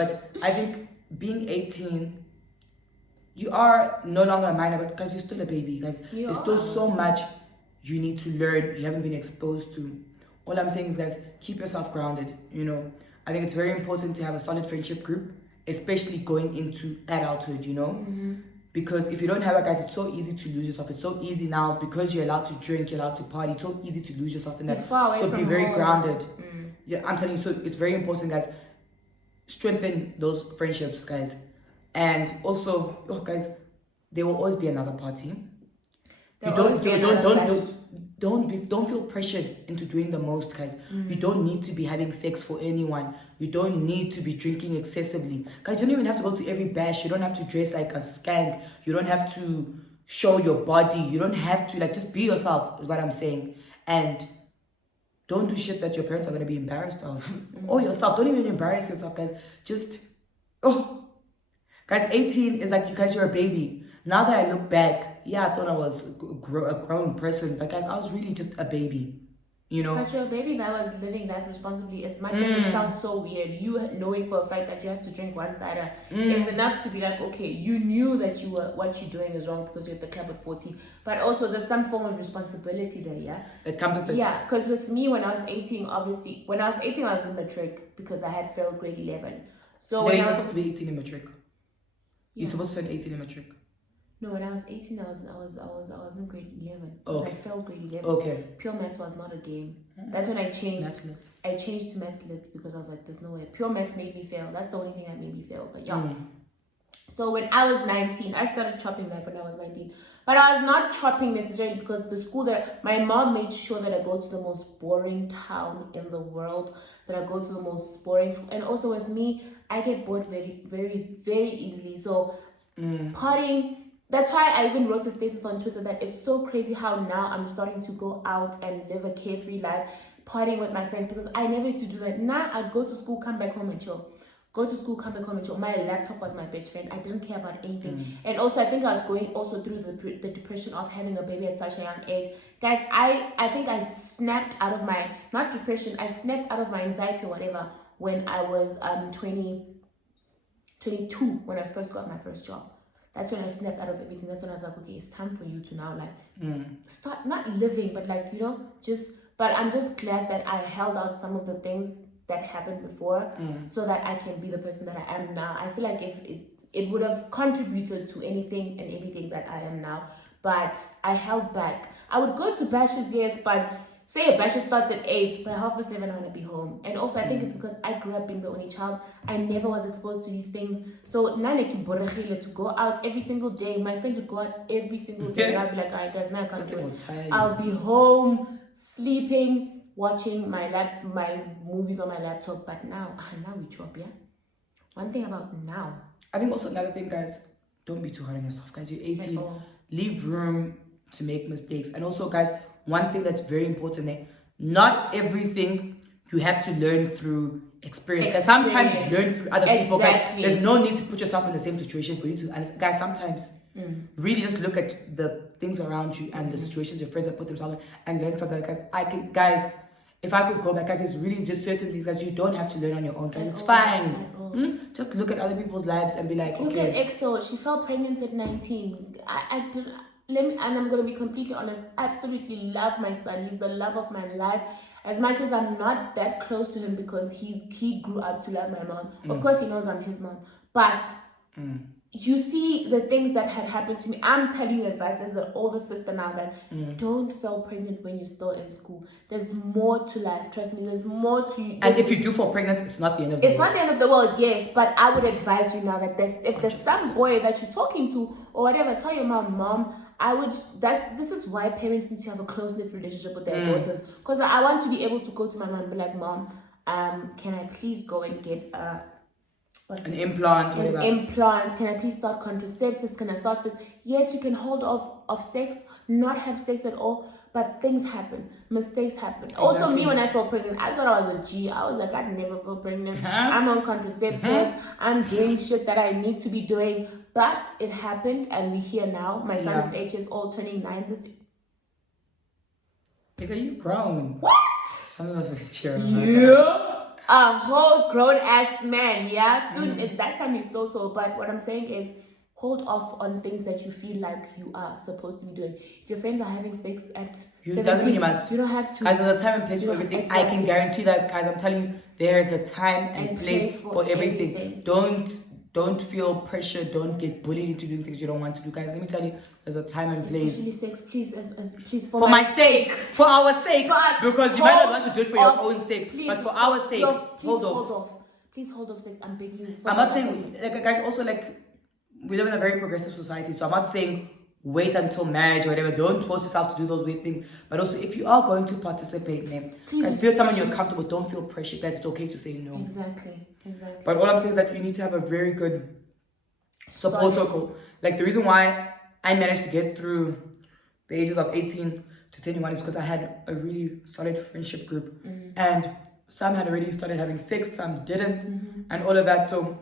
But I think being 18, you are no longer a minor, but because you're still a baby, guys. There's still so much you need to learn, you haven't been exposed to. All I'm saying is, guys, keep yourself grounded, I think it's very important to have a solid friendship group, especially going into adulthood, Because if you don't have it, guys, it's so easy to lose yourself. It's so easy now because you're allowed to drink, you're allowed to party. It's so easy to lose yourself in that. So be very grounded. Yeah, I'm telling you, so it's very important, guys. Strengthen those friendships, guys. And also, guys, there will always be another party. Don't feel pressured into doing the most, guys. You don't need to be having sex for anyone. You don't need to be drinking excessively, guys. You don't even have to go to every bash. You don't have to dress like a skank. You don't have to show your body. You don't have to, like, just be yourself is what I'm saying. And don't do shit that your parents are going to be embarrassed of. Or yourself. Don't even embarrass yourself, guys. Just guys, 18 is like, you guys, you're a baby. Now that I look back, yeah, I thought I was a grown person, but guys, I was really just a baby, But you're a baby that was living life responsibly. As much as it sounds so weird, you knowing for a fact that you have to drink one cider is enough to be like, okay, you knew that what you're doing is wrong because you're at the club at 40. But also, there's some form of responsibility there, yeah? That comes with it. Yeah, because with me, when I was 18, obviously, when I was 18, I was in matric because I had failed grade 11. So when you're supposed to be 18 in matric. You're supposed to turn 18 in matric. No, when I was 18, I was in grade 11. Okay. I failed grade 11. Okay. Pure maths was not a game. That's when I changed. I changed to maths lit because I was like, there's no way. Pure maths made me fail. That's the only thing that made me fail. But yeah. So when I was 19, I started chopping life when I was 19. But I was not chopping necessarily because the school that my mom made sure that I go to the most boring town in the world, that I go to the most boring school. And also with me, I get bored very, very, very easily. So partying. That's why I even wrote a status on Twitter that it's so crazy how now I'm starting to go out and live a carefree life, partying with my friends, because I never used to do that. Now I'd go to school, come back home and chill. Go to school, come back home and chill. My laptop was my best friend. I didn't care about anything. And also, I think I was going also through the depression of having a baby at such a young age. Guys, I think I snapped out of my, not depression, I snapped out of my anxiety or whatever when I was 22, when I first got my first job. That's when I snapped out of everything. That's when I was like, okay, it's time for you to now start not living, but but I'm just glad that I held out some of the things that happened before so that I can be the person that I am now. I feel like if it would have contributed to anything and everything that I am now, but I held back. I would go to bashes, yes, but say a bash starts at 8, by 7:30 I want to be home. And also I think it's because I grew up being the only child. I never was exposed to these things. So to go out every single day. My friends would go out every single day. And I'd be like, alright guys, now I can't do it. I'll be home, sleeping, watching my movies on my laptop. But now we chop, yeah? One thing about now. I think also another thing, guys, don't be too hard on yourself, guys. You're 18. Leave room to make mistakes. And also, guys, one thing that's very important, not everything you have to learn through experience. And sometimes you learn through other people. Exactly. There's no need to put yourself in the same situation for you to understand. Guys, sometimes really just look at the things around you and the situations your friends have put themselves in and learn from that. Guys, if I could go back, guys, it's really just certain things, guys, you don't have to learn on your own, guys. It's fine. Just look at other people's lives and be like, look at EXO. She fell pregnant at 19. I did. And I'm gonna be completely honest. Absolutely love my son. He's the love of my life. As much as I'm not that close to him because he grew up to love my mom. Of course, he knows I'm his mom. But you see the things that had happened to me. I'm telling you advice as an older sister now that don't fall pregnant when you're still in school. There's more to life. Trust me, there's more to you. And if you do fall pregnant, it's not the end of the world. It's not the end of the world, yes. But I would advise you now that if there's some boy that you're talking to or whatever, tell your mom, this is why parents need to have a close-knit relationship with their daughters. Because I want to be able to go to my mom and be like, Mom, can I please go and get an implant? Can I please start contraceptives? Can I start this? Yes, you can hold off of sex, not have sex at all, but things happen, mistakes happen. Exactly. Also, me, when I fell pregnant, I thought I was a G. I was like, I'd never feel pregnant. I'm on contraceptives. I'm doing shit that I need to be doing. But it happened, and we're here now. My son is 8 years old, turning 9 this year. Nigga, you grown. What? Something like a chair. Yeah. A whole grown-ass man, yeah? Soon, at that time, he's so tall. But what I'm saying is, hold off on things that you feel like you are supposed to be doing. If your friends are having sex at 17, doesn't mean you must. You don't have to. Guys, there's a time and place for everything. Exactly. I can guarantee that, guys. I'm telling you, there is a time and place for everything. Don't feel pressure. Don't get bullied into doing things you don't want to do, guys. Let me tell you, there's a time and place. Especially sex, please, please, for my sake, for our sake, because you might not want to do it for your own sake, please, but for our sake, hold off. Please hold off sex. I'm begging you. I'm not saying, like, guys. Also, like, we live in a very progressive society, so I'm not saying wait until marriage or whatever. Don't force yourself to do those weird things. But also, if you are going to participate, guys, feel someone you're comfortable. Don't feel pressure, guys. It's okay to say no. Exactly. But all I'm saying is that you need to have a very good support circle. Like, the reason why I managed to get through the ages of 18 to 21 is because I had a really solid friendship group, and some had already started having sex, some didn't, and all of that. So.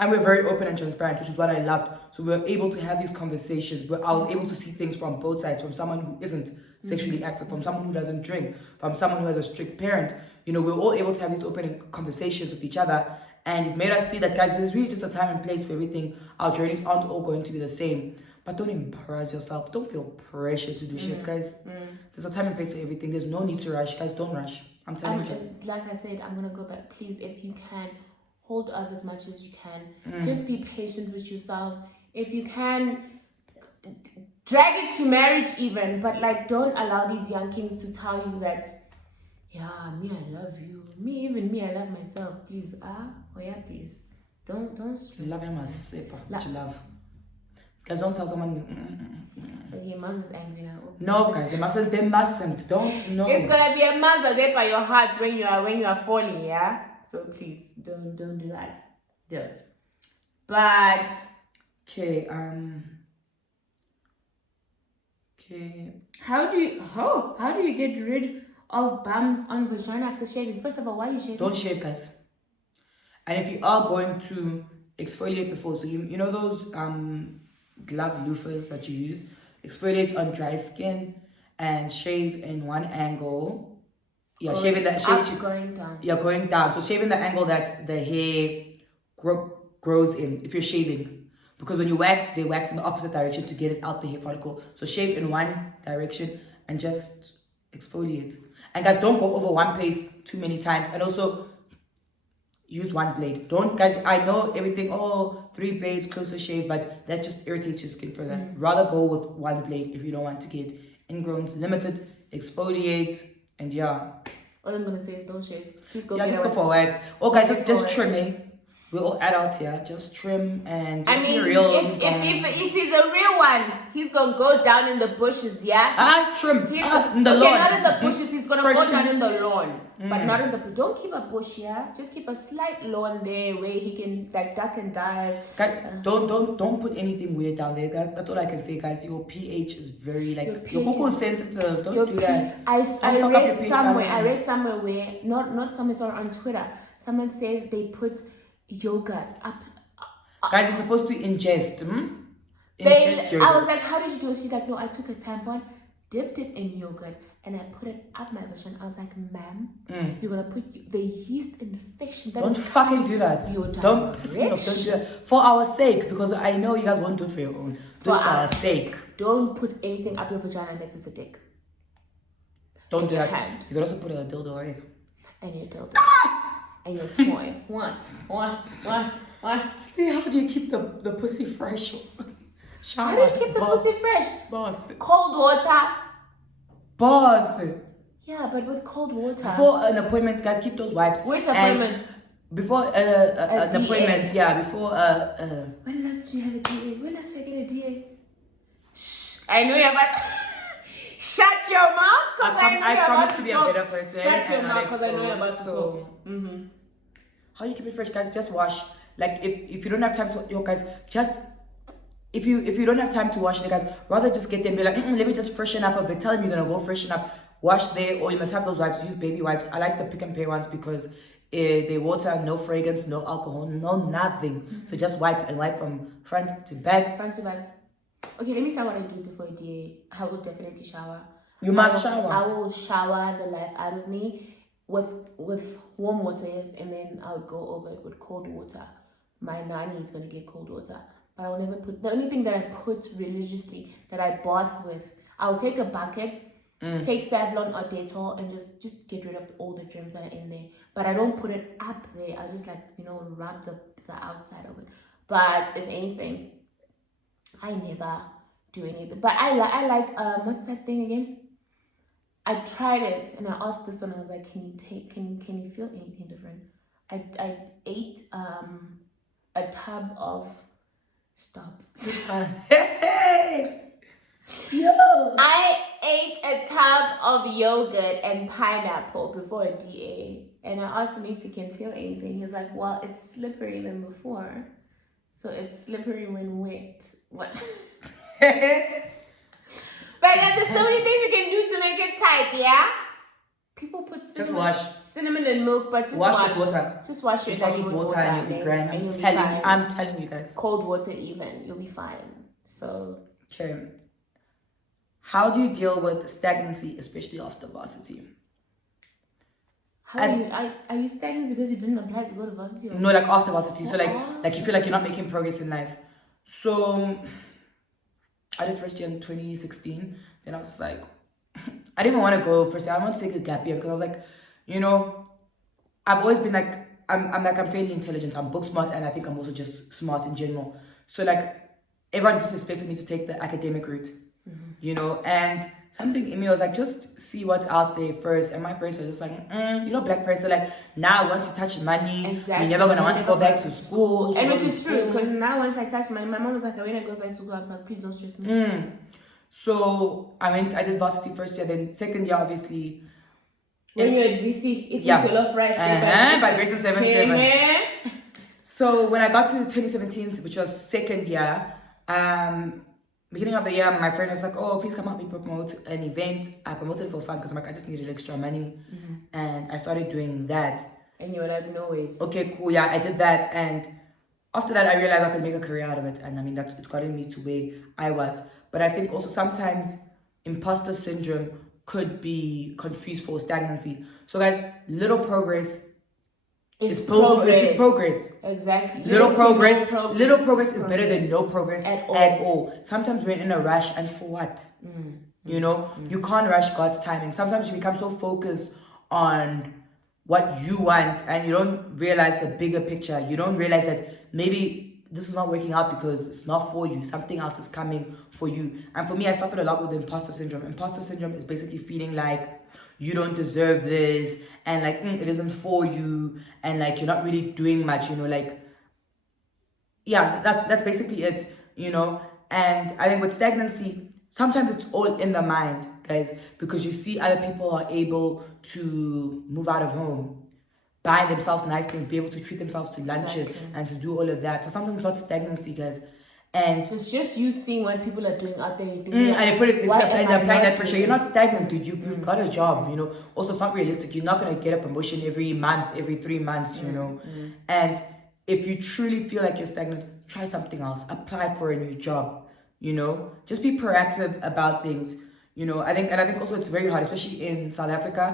And we're very open and transparent, which is what I loved. So we were able to have these conversations where I was able to see things from both sides, from someone who isn't sexually active, from someone who doesn't drink, from someone who has a strict parent. You know, we're all able to have these open conversations with each other. And it made us see that, guys, there's really just a time and place for everything. Our journeys aren't all going to be the same. But don't embarrass yourself. Don't feel pressure to do shit, guys. There's a time and place for everything. There's no need to rush. Guys, don't rush. I'm telling you. Like I said, I'm going to go back. Please, if you can, hold off as much as you can. Just be patient with yourself. If you can, drag it to marriage even. But, like, don't allow these young kings to tell you that, yeah, me, I love you. Me, I love myself. Please, please. Don't stress. Love him as what you love. Guys, don't tell someone. Okay, Marz is angry now. No, guys, they mustn't. Don't know. It's gonna be a muzzle there by your heart when you are falling, yeah. So please don't do that. Don't. But okay. How do you get rid of bumps on vagina after shaving? First of all, why are you shaving? Don't shave, guys. And if you are going to exfoliate before, so you know those glove loofahs that you use, exfoliate on dry skin and shave in one angle. Yeah, going down. Yeah, going down. So shaving the angle that the hair grows in, if you're shaving. Because when you wax, they wax in the opposite direction to get it out the hair follicle. So shave in one direction and just exfoliate. And guys, don't go over one place too many times. And also, use one blade. Guys, I know everything, 3 blades, closer shave, but that just irritates your skin further. Rather go with one blade if you don't want to get ingrowns. Limited, exfoliate. And all I'm gonna say is don't shave. Please go. Yeah, just go for wax. Guys, just trim it. we're all adults here. Just trim and I mean, if he's a real one, he's gonna go down in the bushes, yeah. Trim. In the okay, lawn. not in the bushes. He's gonna go down in the lawn, but not in the. Don't keep a bush here. Just keep a slight lawn there where he can like duck and dive. Guys, don't put anything weird down there. That's all I can say, guys. Your pH is very like your cocoa is sensitive. Don't do that. I read somewhere where not somewhere, sorry, on Twitter. Someone said they put yogurt up. Guys, you're supposed to ingest. Ingest yogurt. I was like, how did you do it? She's like, no, I took a tampon, dipped it in yogurt, and I put it up my vagina. I was like, ma'am, you're gonna put the yeast infection. Don't fucking do that. Don't piss me off. Don't do that. For our sake, because I know you guys won't do it for your own. Do it for our sake. Don't put anything up your vagina unless it's a dick. Don't do that. You can also put a dildo away. And your dildo. And your toy. What? See, how do you keep the pussy fresh? How do you keep the pussy fresh? Bath. Cold water. Bath. Yeah, but with cold water. Before an appointment, guys, keep those wipes. Which appointment? Before an appointment, yeah. Before When last did you have a DA? When last did you get a DA? Shh. I know you're about. Shut your mouth, because I promise to be a better person. Shut your mouth, because I know you're about to talk. How you keep it fresh, guys? Just wash. Like if you don't have time to, guys, just if you don't have time to wash it, guys, rather just get them. Be like, let me just freshen up a bit. Tell them you're gonna go freshen up. Wash there, or you must have those wipes. Use baby wipes. I like the Pick and Pay ones because they water, no fragrance, no alcohol, no nothing. So just wipe and wipe from front to back. Front to back. Okay, let me tell you what I do before a DA. I will definitely shower. You must shower. I will shower the life out of me with warm water, yes, and then I'll go over it with cold water. My nanny is gonna get cold water, but I will never put. The only thing that I put religiously that I bath with, I'll take a bucket, take Savlon or Dettol, and just get rid of all the germs that are in there. But I don't put it up there. I just rub the outside of it. But if anything, I never do anything. But I like what's that thing again? I tried it and I asked this one. I was like, can you feel anything different? I ate a tub of I ate a tub of yogurt and pineapple before a DA, and I asked him if he can feel anything. He was like, well, it's slippery than before, so it's slippery when wet. What? But there's so many things you can do to make it tight, yeah? People put cinnamon and milk, but just wash with water. Just wash your body with water and you'll be grand. I'm telling you guys. Cold water even, you'll be fine. So. Okay. How do you deal with stagnancy, especially after varsity? Are you stagnant because you didn't apply to go to varsity? No, like after varsity. So like you feel like you're not making progress in life. So I did first year in 2016. Then I was like, I didn't even want to go first year. I wanted to take a gap year because I was like, I've always been like, I'm fairly intelligent. I'm book smart, and I think I'm also just smart in general. So like everyone just expected me to take the academic route, and something in me was like, just see what's out there first. And my parents are just like, black parents are like, now once you touch money, you're never gonna want to go back to school. And which is true, because now once I touch money, my mom was like, when I go back to school, I'm like, please don't stress me. So I did varsity first year, then second year obviously. When you're at VC, it's your jollof rice. By Grace and 7-7. So when I got to 2017, which was second year, beginning of the year, my friend was like, oh, please come help me promote an event. I promoted it for fun because I just needed extra money. And I started doing that. And you were like, no ways. Okay, cool. Yeah, I did that. And after that, I realized I could make a career out of it. And it's gotten me to where I was. But I think also sometimes imposter syndrome could be confused for stagnancy. So guys, little progress is progress. Exactly. Little progress is better than no progress at all. Sometimes we're in a rush, and for what? You can't rush God's timing. Sometimes you become so focused on what you want and you don't realize the bigger picture. You don't realize that maybe this is not working out because it's not for you. Something else is coming for you. And for me, I suffered a lot with imposter syndrome. Imposter syndrome is basically feeling like you don't deserve this, and like it isn't for you, and like you're not really doing much. yeah, that's basically it, you know. And I think with stagnancy, sometimes it's all in the mind, guys, because you see other people are able to move out of home, buy themselves nice things, be able to treat themselves to lunches and to do all of that. So sometimes it's not stagnancy, guys. And it's just you seeing what people are doing out there. You think, and they put it into applying that pressure. doing You're not stagnant, dude. You've got a job, you know. Also, it's not realistic. You're not gonna get a promotion every month, every 3 months, you know. And if you truly feel like you're stagnant, try something else. Apply for a new job, you know. Just be proactive about things, you know. I think also it's very hard, especially in South Africa.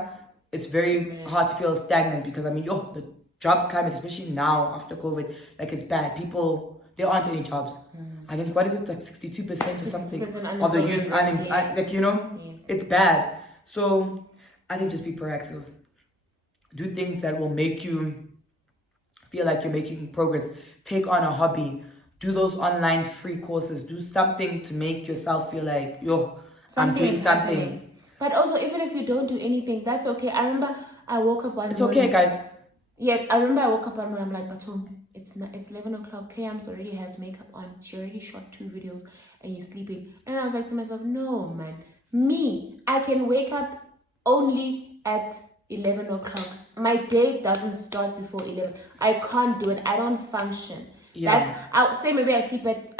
It's very hard to feel stagnant because I mean, the job climate, especially now after COVID, like it's bad. There aren't any jobs. I think what is it, like 62% or something of the youth like, you know, it's bad. So I think just be proactive. Do things that will make you feel like you're making progress. Take on a hobby. Do those online free courses. Do something to make yourself feel like I'm doing something. Happening. But also, even if you don't do anything, that's okay. I remember I woke up one It's morning. okay, guys. Yes, I remember I woke up one morning. I'm like, Baton, it's 11 o'clock. Kayams already has makeup on. She already shot 2 videos, and you're sleeping. And I was like to myself, no, man. I can wake up only at 11 o'clock. My day doesn't start before 11. I can't do it. I don't function. I would say maybe I sleep at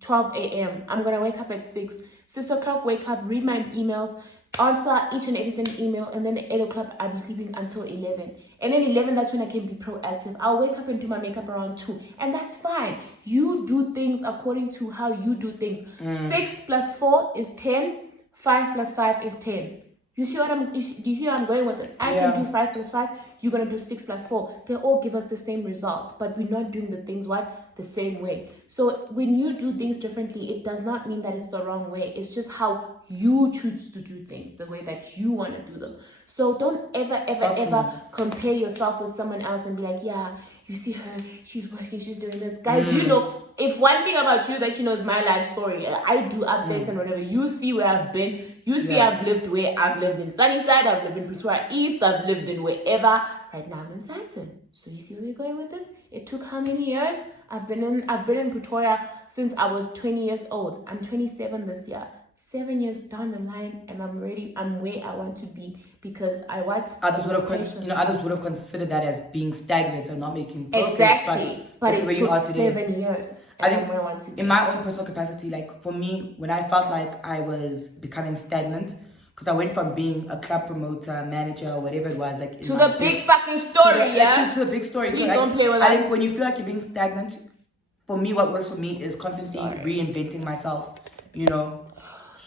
12 a.m. I'm gonna wake up at 6 o'clock. Wake up, read my emails, answer each and every single email, and then at 8 o'clock I'll be sleeping until 11. And then 11, that's when I can be proactive. I'll wake up and do my makeup around 2, and that's fine. You do things according to how you do things. 6 plus 4 is 10. 5 plus 5 is 10. Do you see where I'm going with this? I can do 5 plus 5. You're gonna do 6 plus 4. They all give us the same results, but we're not doing the things the same way. So when you do things differently, it does not mean that it's the wrong way. It's just how you choose to do things, the way that you want to do them. So don't ever compare yourself with someone else and be like, yeah, you see her, she's working, she's doing this. Guys, you know, if one thing about you that you know is my life story, I do updates and whatever. You see where I've been. You see I've lived where I've lived in Sunnyside, I've lived in Pretoria East, I've lived in wherever. Right now I'm in Sandton. So you see where we're going with this? It took how many years? I've been in Pretoria since I was 20 years old. I'm 27 this year. 7 years down the line, and I'm where I want to be because others would have considered that as being stagnant and not making progress. Exactly, but it took 7 years. I think where I want to be. In my own personal capacity, like for me, when I felt like I was becoming stagnant, because I went from being a club promoter, manager, or whatever it was, like to the big fucking story, to the big story. Please so don't play with us. I think when you feel like you're being stagnant, for me, what works for me is constantly reinventing myself. You know.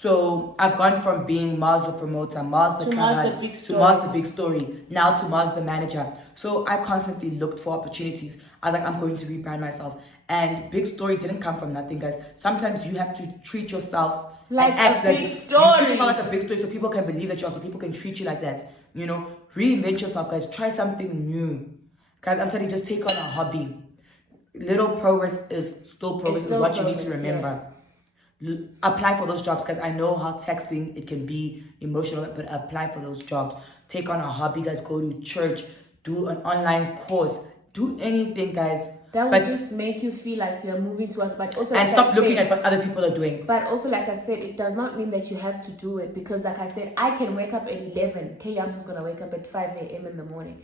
So I've gone from being Marz the promoter, Marz the club, to Marz the big story, now to Marz the manager. So I constantly looked for opportunities. I was like, I'm going to rebrand myself. And big story didn't come from nothing, guys. Sometimes you have to treat yourself like and act a big story. You treat yourself like a big story so people can believe that so people can treat you like that. You know, reinvent yourself, guys. Try something new. Guys, I'm telling you, just take on a hobby. Little progress is still progress, is what you need to remember. Yes. Apply for those jobs, guys. I know how taxing it can be, emotional, but apply for those jobs. Take on a hobby, guys. Go to church, do an online course, do anything, guys. That would just make you feel like you're moving towards, but also and stop looking at what other people are doing. But also, like I said, it does not mean that you have to do it because, like I said, I can wake up at 11. Okay, I'm just gonna wake up at 5 a.m. in the morning.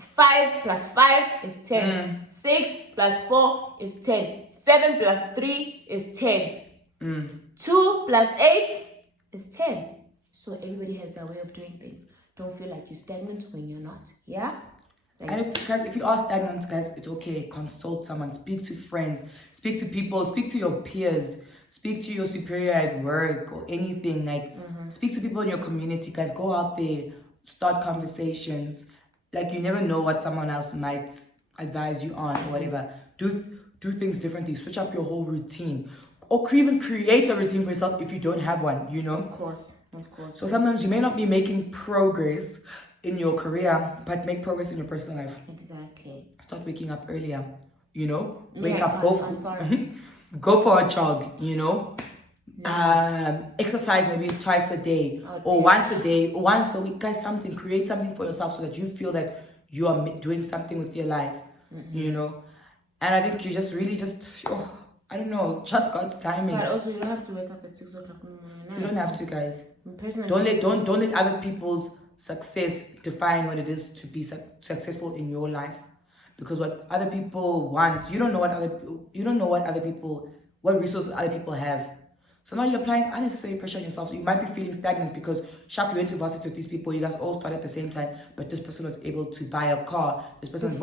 5 plus 5 is 10. 6 plus 4 is 10. 7 plus 3 is 10. 2 plus 8 is 10. So everybody has their way of doing things. Don't feel like you're stagnant when you're not. Yeah? And guys, if you are stagnant, guys, it's okay. Consult someone. Speak to friends. Speak to people. Speak to your peers. Speak to your superior at work or anything. Like, speak to people in your community, guys. Go out there. Start conversations. Like, you never know what someone else might advise you on or whatever. Do things differently. Switch up your whole routine. Or even create a routine for yourself if you don't have one, you know? Of course. So sometimes you may not be making progress in your career, but make progress in your personal life. Exactly. Start waking up earlier, you know? Wake up, go for a jog, you know? Exercise maybe twice a day or once a day or once a week. Guys, create something for yourself so that you feel that you are doing something with your life, you know? And I think you just really I don't know, just God's timing. But also, you don't have to wake up at 6 o'clock in the morning. You don't have to, guys. Personally, Don't let other people's success define what it is to be successful in your life, because what other people want, you don't know what resources other people have. So now you're applying unnecessary pressure on yourself. So you might be feeling stagnant because sharp, you went to varsity with these people. You guys all started at the same time, but this person was able to buy a car. This person,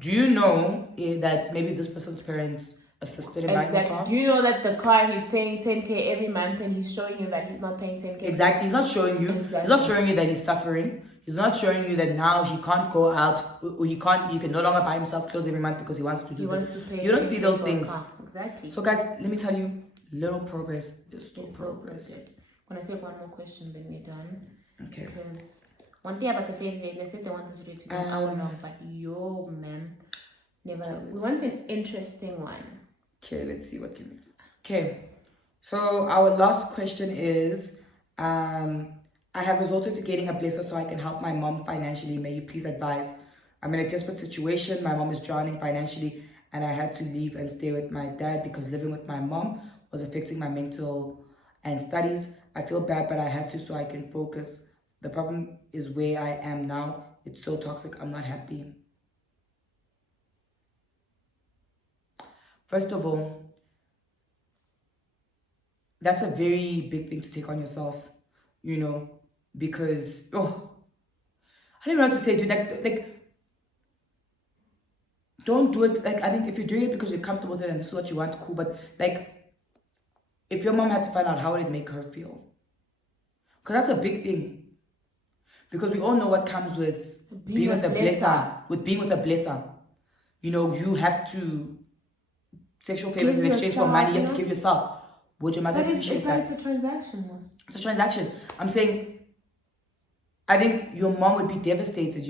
do you know that maybe this person's parents assisted in buying a car? Do you know that the car he's paying 10K every month and he's showing you that he's not paying 10K? Exactly. He's not showing you. Exactly. He's not showing you that he's suffering. He's not showing you that now he can't go out. He can no longer buy himself clothes every month because he wants to do this. You don't see those things. Exactly. So guys, let me tell you, little progress is still progress. I'm gonna take one more question, then we're done. Okay. Because one thing about the failure, they said they want this video to be an hour long, but yo, man, never. We want an interesting one. Okay, let's see what can we do. Okay, so our last question is, I have resorted to getting a blesser so I can help my mom financially. May you please advise? I'm in a desperate situation. My mom is drowning financially, and I had to leave and stay with my dad because living with my mom was affecting my mental and studies. I feel bad, but I had to so I can focus. The problem is where I am now. It's so toxic. I'm not happy. First of all, that's a very big thing to take on yourself, because, I don't even know what to say, dude. Like, don't do it. Like, I think if you're doing it because you're comfortable with it and this is what you want, cool. But, like, if your mom had to find out, how would it make her feel? Because that's a big thing. Because we all know what comes with being with a blesser. With being with a blesser. You have to sexual favors in exchange for money. You have to give yourself. Would your mother appreciate that? But it's a transaction. It's a transaction. I'm saying, I think your mom would be devastated,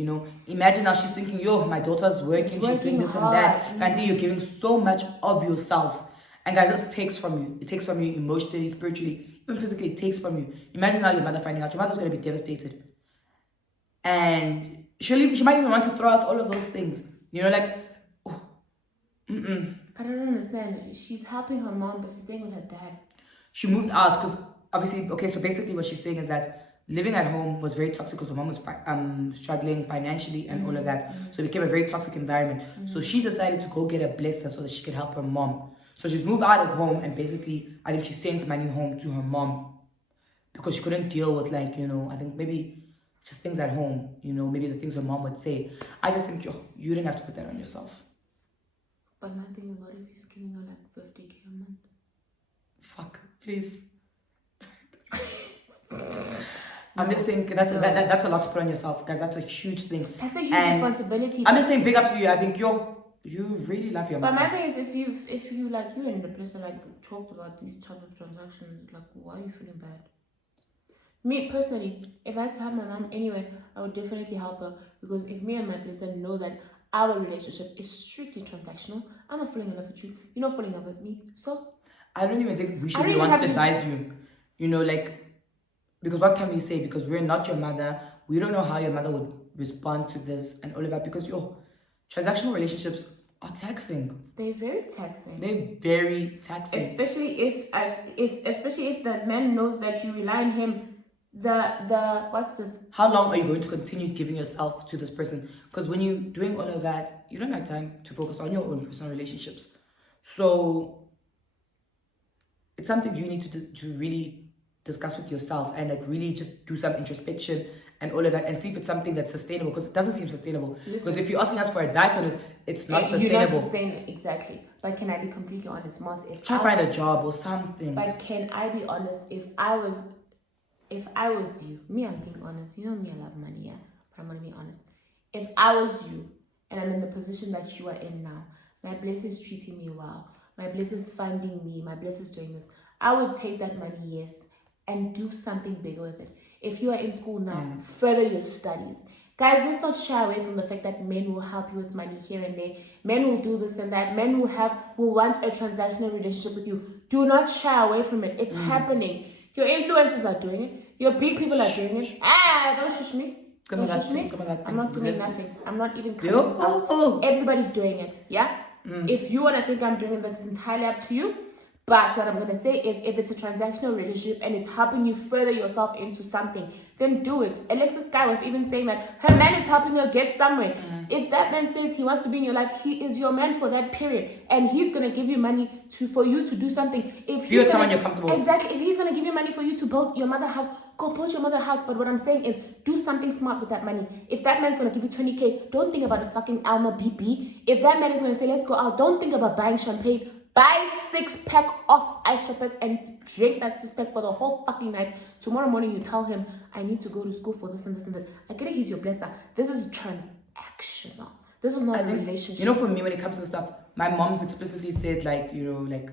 Imagine now she's thinking, my daughter's working, she's doing this and that. And then you're giving so much of yourself. And guys, this takes from you. It takes from you emotionally, spiritually, even physically, it takes from you. Imagine now your mother finding out. Your mother's going to be devastated. And she might even want to throw out all of those things. But I don't understand. She's helping her mom, but she's staying with her dad. She moved out because obviously, okay, so basically what she's saying is that living at home was very toxic because her mom was struggling financially and all of that. So it became a very toxic environment. So she decided to go get a blesser so that she could help her mom. So she's moved out of home and basically, I think she sends money home to her mom because she couldn't deal with I think maybe just things at home, maybe the things her mom would say. I just think, you didn't have to put that on yourself. But my thing is, what if he's giving her like 50K a month? Fuck, please. I'm just saying that's a lot to put on yourself, guys. That's a huge thing. That's a huge responsibility. I'm just saying, big up to you. I think you really love your mother. But my thing is, if you like you and the person talked about these type of transactions, why are you feeling bad? Me personally, if I had to have my mom anyway, I would definitely help her, because if me and my person know that our relationship is strictly transactional, I'm not falling in love with you, you're not falling in love with me, so I don't even think we should be the ones to advise you. Because what can we say? Because we're not your mother. We don't know how your mother would respond to this and all of that, because transactional relationships are taxing. They're very taxing. Especially if the man knows that you rely on him. What's this? How long are you going to continue giving yourself to this person? Because when you're doing all of that, you don't have time to focus on your own personal relationships. So it's something you need to really discuss with yourself and really just do some introspection and all of that and see if it's something that's sustainable, because it doesn't seem sustainable. Because if you're asking us for advice on it, it's not sustainable. Exactly. But can I be completely honest, Marz? Try to find a job or something. But can I be honest? If I was you, I'm being honest. You know me, I love money, yeah? But I'm gonna be honest. If I was you and I'm in the position that you are in now, my blessing is treating me well, my blessing is funding me, my blessing is doing this, I would take that money, yes, and do something bigger with it. If you are in school now, further your studies. Guys, let's not shy away from the fact that men will help you with money here and there. Men will do this and that. Men will want a transactional relationship with you. Do not shy away from it. It's happening. Your influencers are doing it. Your big people are doing it. Don't shush me. Don't shush me. I'm not doing nothing. I'm not even cutting this out. Everybody's doing it. Yeah? If you want to think I'm doing it, that's entirely up to you. But what I'm going to say is, if it's a transactional relationship and it's helping you further yourself into something, then do it. Alexis Sky was even saying that her man is helping her get somewhere. If that man says he wants to be in your life, he is your man for that period. And he's going to give you money for you to do something. If Be with someone you're comfortable with. Exactly. If he's going to give you money for you to build your mother's house, go build your mother's house. But what I'm saying is, do something smart with that money. If that man's going to give you 20K, don't think about a fucking Alma BB. If that man is going to say, let's go out, don't think about buying champagne. Buy 6-pack of ice shoppers and drink that 6-pack for the whole fucking night. Tomorrow morning you tell him, I need to go to school for this and this and that. I get it, he's your blesser. This is transactional. This is not a relationship. You know, for me, when it comes to stuff, my mom's explicitly said, like, you know, like,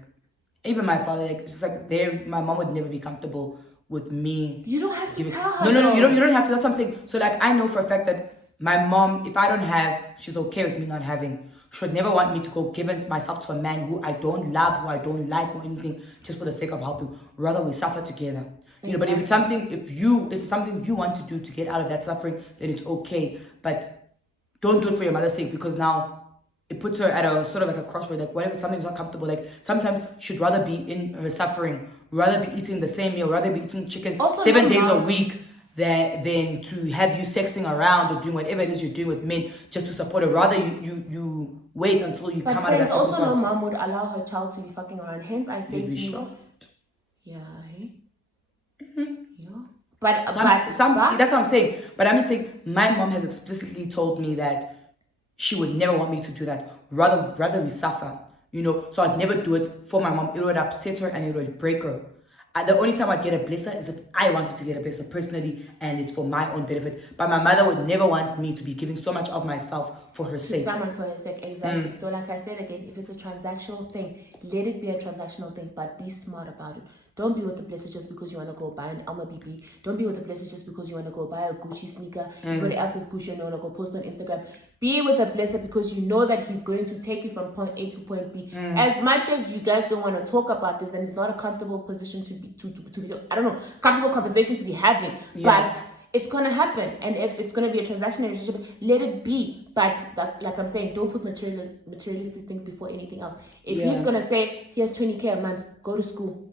even my father, like, just like, my mom would never be comfortable with me. You don't have to tell her. No, you don't have to. That's what I'm saying. So, like, I know for a fact that my mom, if I don't have, she's okay with me not having. She would never want me to go give myself to a man who I don't love, who I don't like, or anything, just for the sake of helping. Rather, we suffer together. You know, but if it's something, if something you want to do to get out of that suffering, then it's okay. But don't do it for your mother's sake, because now it puts her at a sort of like a crossroad. Like, what if something's not comfortable? Like, sometimes she'd rather be in her suffering, rather be eating the same meal, rather be eating chicken also 7 days a week than to have you sexting around or doing whatever it is you're doing with men just to support her. Rather, you wait until you come out of that. But also, no mom would allow her child to be fucking around. Hence, I say to you, yeah, hey, yeah. But that's what I'm saying. But I'm just saying, my mom has explicitly told me that she would never want me to do that. Rather we suffer, you know. So I'd never do it for my mom. It would upset her and it would break her. The only time I'd get a blesser is if I wanted to get a blesser personally and it's for my own benefit. But my mother would never want me to be giving so much of myself for her sake. Someone for her sake, exactly. So like I said again, if it's a transactional thing, let it be a transactional thing, but be smart about it. Don't be with the blesser just because you want to go buy an Alma BB. Don't be with the blesser just because you want to go buy a Gucci sneaker. Everybody else is Gucci and you want to go post on Instagram. Be with a blesser because you know that he's going to take you from point A to point B. As much as you guys don't want to talk about this, then it's not a comfortable position to be, I don't know, comfortable conversation to be having. Yeah. But it's going to happen. And if it's going to be a transactional relationship, let it be. But like I'm saying, don't put materialistic things before anything else. If he's going to say, here's 20K a month, go to school.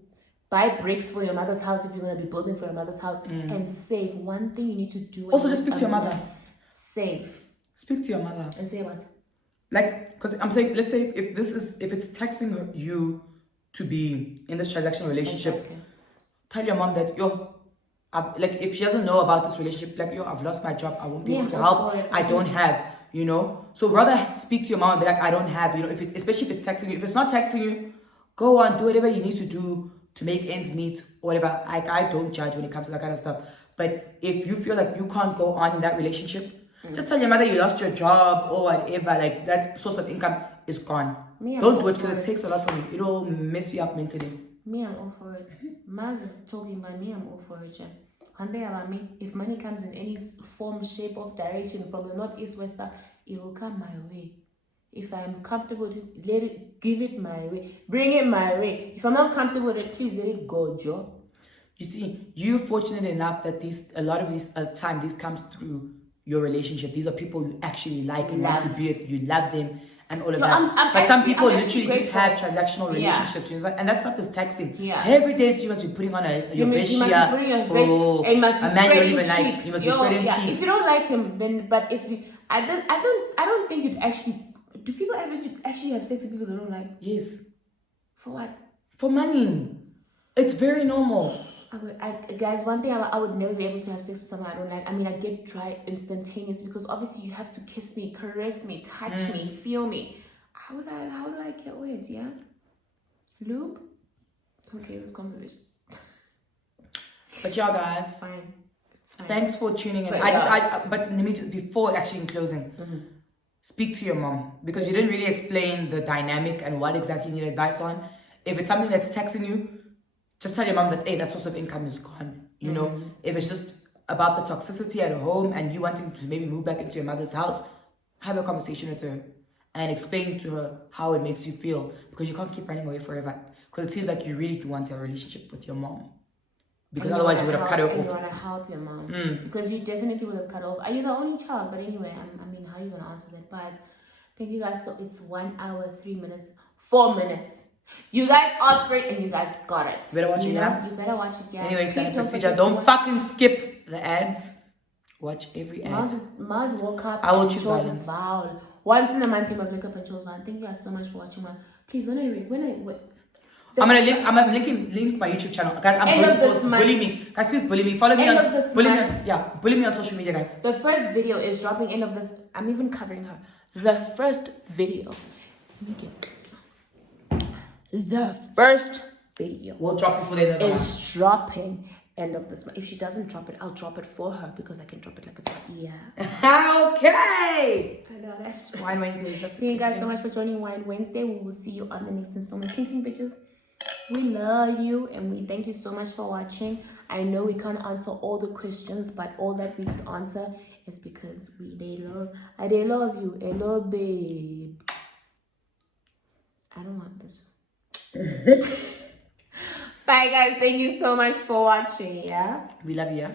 Buy bricks for your mother's house if you're going to be building for your mother's house. And save. One thing you need to do. Also, just speak to your mother. Save. Speak to your mother. And say what? Like, because I'm saying, let's say if it's texting you to be in this transactional relationship, tell your mom that, like, if she doesn't know about this relationship, like, I've lost my job, I won't be able to help, I don't have, you know. So rather speak to your mom and be like, I don't have, you know, especially if it's texting you. If it's not texting you, go on, do whatever you need to do to make ends meet, or whatever. I don't judge when it comes to that kind of stuff. But if you feel like you can't go on in that relationship, just tell your mother you lost your job or whatever, like that source of income is gone. Don't do it because it takes a lot from you. It'll mess you up mentally. Me, I'm all for it. Marz is talking about me, I'm all for it. Hundred about me. If money comes in any form, shape, or direction from the north, east, west, south, it will come my way. If I'm comfortable with it, give it my way. Bring it my way. If I'm not comfortable with it, please let it go, Joe. You see, you're fortunate enough that a lot of this time, this comes through your relationship. These are people you actually like and want to be with. You love them and all of that. But some people literally just have transactional relationships. You know, and that stuff is taxing. Yeah. Every day you must be putting on your best year for a man you don't even like. You must be spreading cheeks. If you don't like him, then, but if you, I don't think you'd actually, do people ever actually have sex with people they don't like? Yes. For what? For money. It's very normal. Guys, one thing I would never be able to have sex with someone I don't like. I mean, I get dry instantaneous because obviously you have to kiss me, caress me, touch me, feel me. How do I get wet? Yeah, lube. Okay, let's conversation. But yeah, guys, it's fine. Thanks for tuning in. But let me just, before actually in closing, speak to your mom, because you didn't really explain the dynamic and what exactly you need advice on. If it's something that's taxing you, just tell your mom that, hey, that source of income is gone. You know, if it's just about the toxicity at home and you wanting to maybe move back into your mother's house, have a conversation with her and explain to her how it makes you feel, because you can't keep running away forever. Because it seems like you really do want a relationship with your mom. Because otherwise you would have cut her off. You want to help your mom. Because you definitely would have cut her off. Are you the only child? But anyway, I mean, how are you going to answer that? But Thank you guys. So it's 1 hour, 3 minutes, 4 minutes. You guys asked for it and you guys got it. You better watch it, yeah? You better watch it, yeah. Anyways, Please that's don't procedure. forget Don't to fucking skip the ads. Watch every ad. Marz woke up I will and choose chose violence. Val. Once in a month, he must wake up and chose Val. Thank you guys so much for watching, man. Please, I'm gonna link my YouTube channel. Guys, I'm End going of to this post. month. Bully me. Guys, please bully me. Follow me End on of this bully me month. on, yeah, bully me on social media, guys. The first video is dropping end of this. I'm even covering her. The first video. Let me get closer. The first video We'll drop before the end of the month. is dropping end of this month. If she doesn't drop it, I'll drop it for her because I can drop it like it's hot. Yeah. Okay. I know that's right. Wine Wednesday. Thank you guys so much for joining Wine Wednesday. We will see you on the next installment. Sing, bitches. We love you and we thank you so much for watching. I know we can't answer all the questions, but all that we could answer is because they love you. Hello, babe. I don't want this. Bye, guys. Thank you so much for watching. Yeah. We love you. Yeah?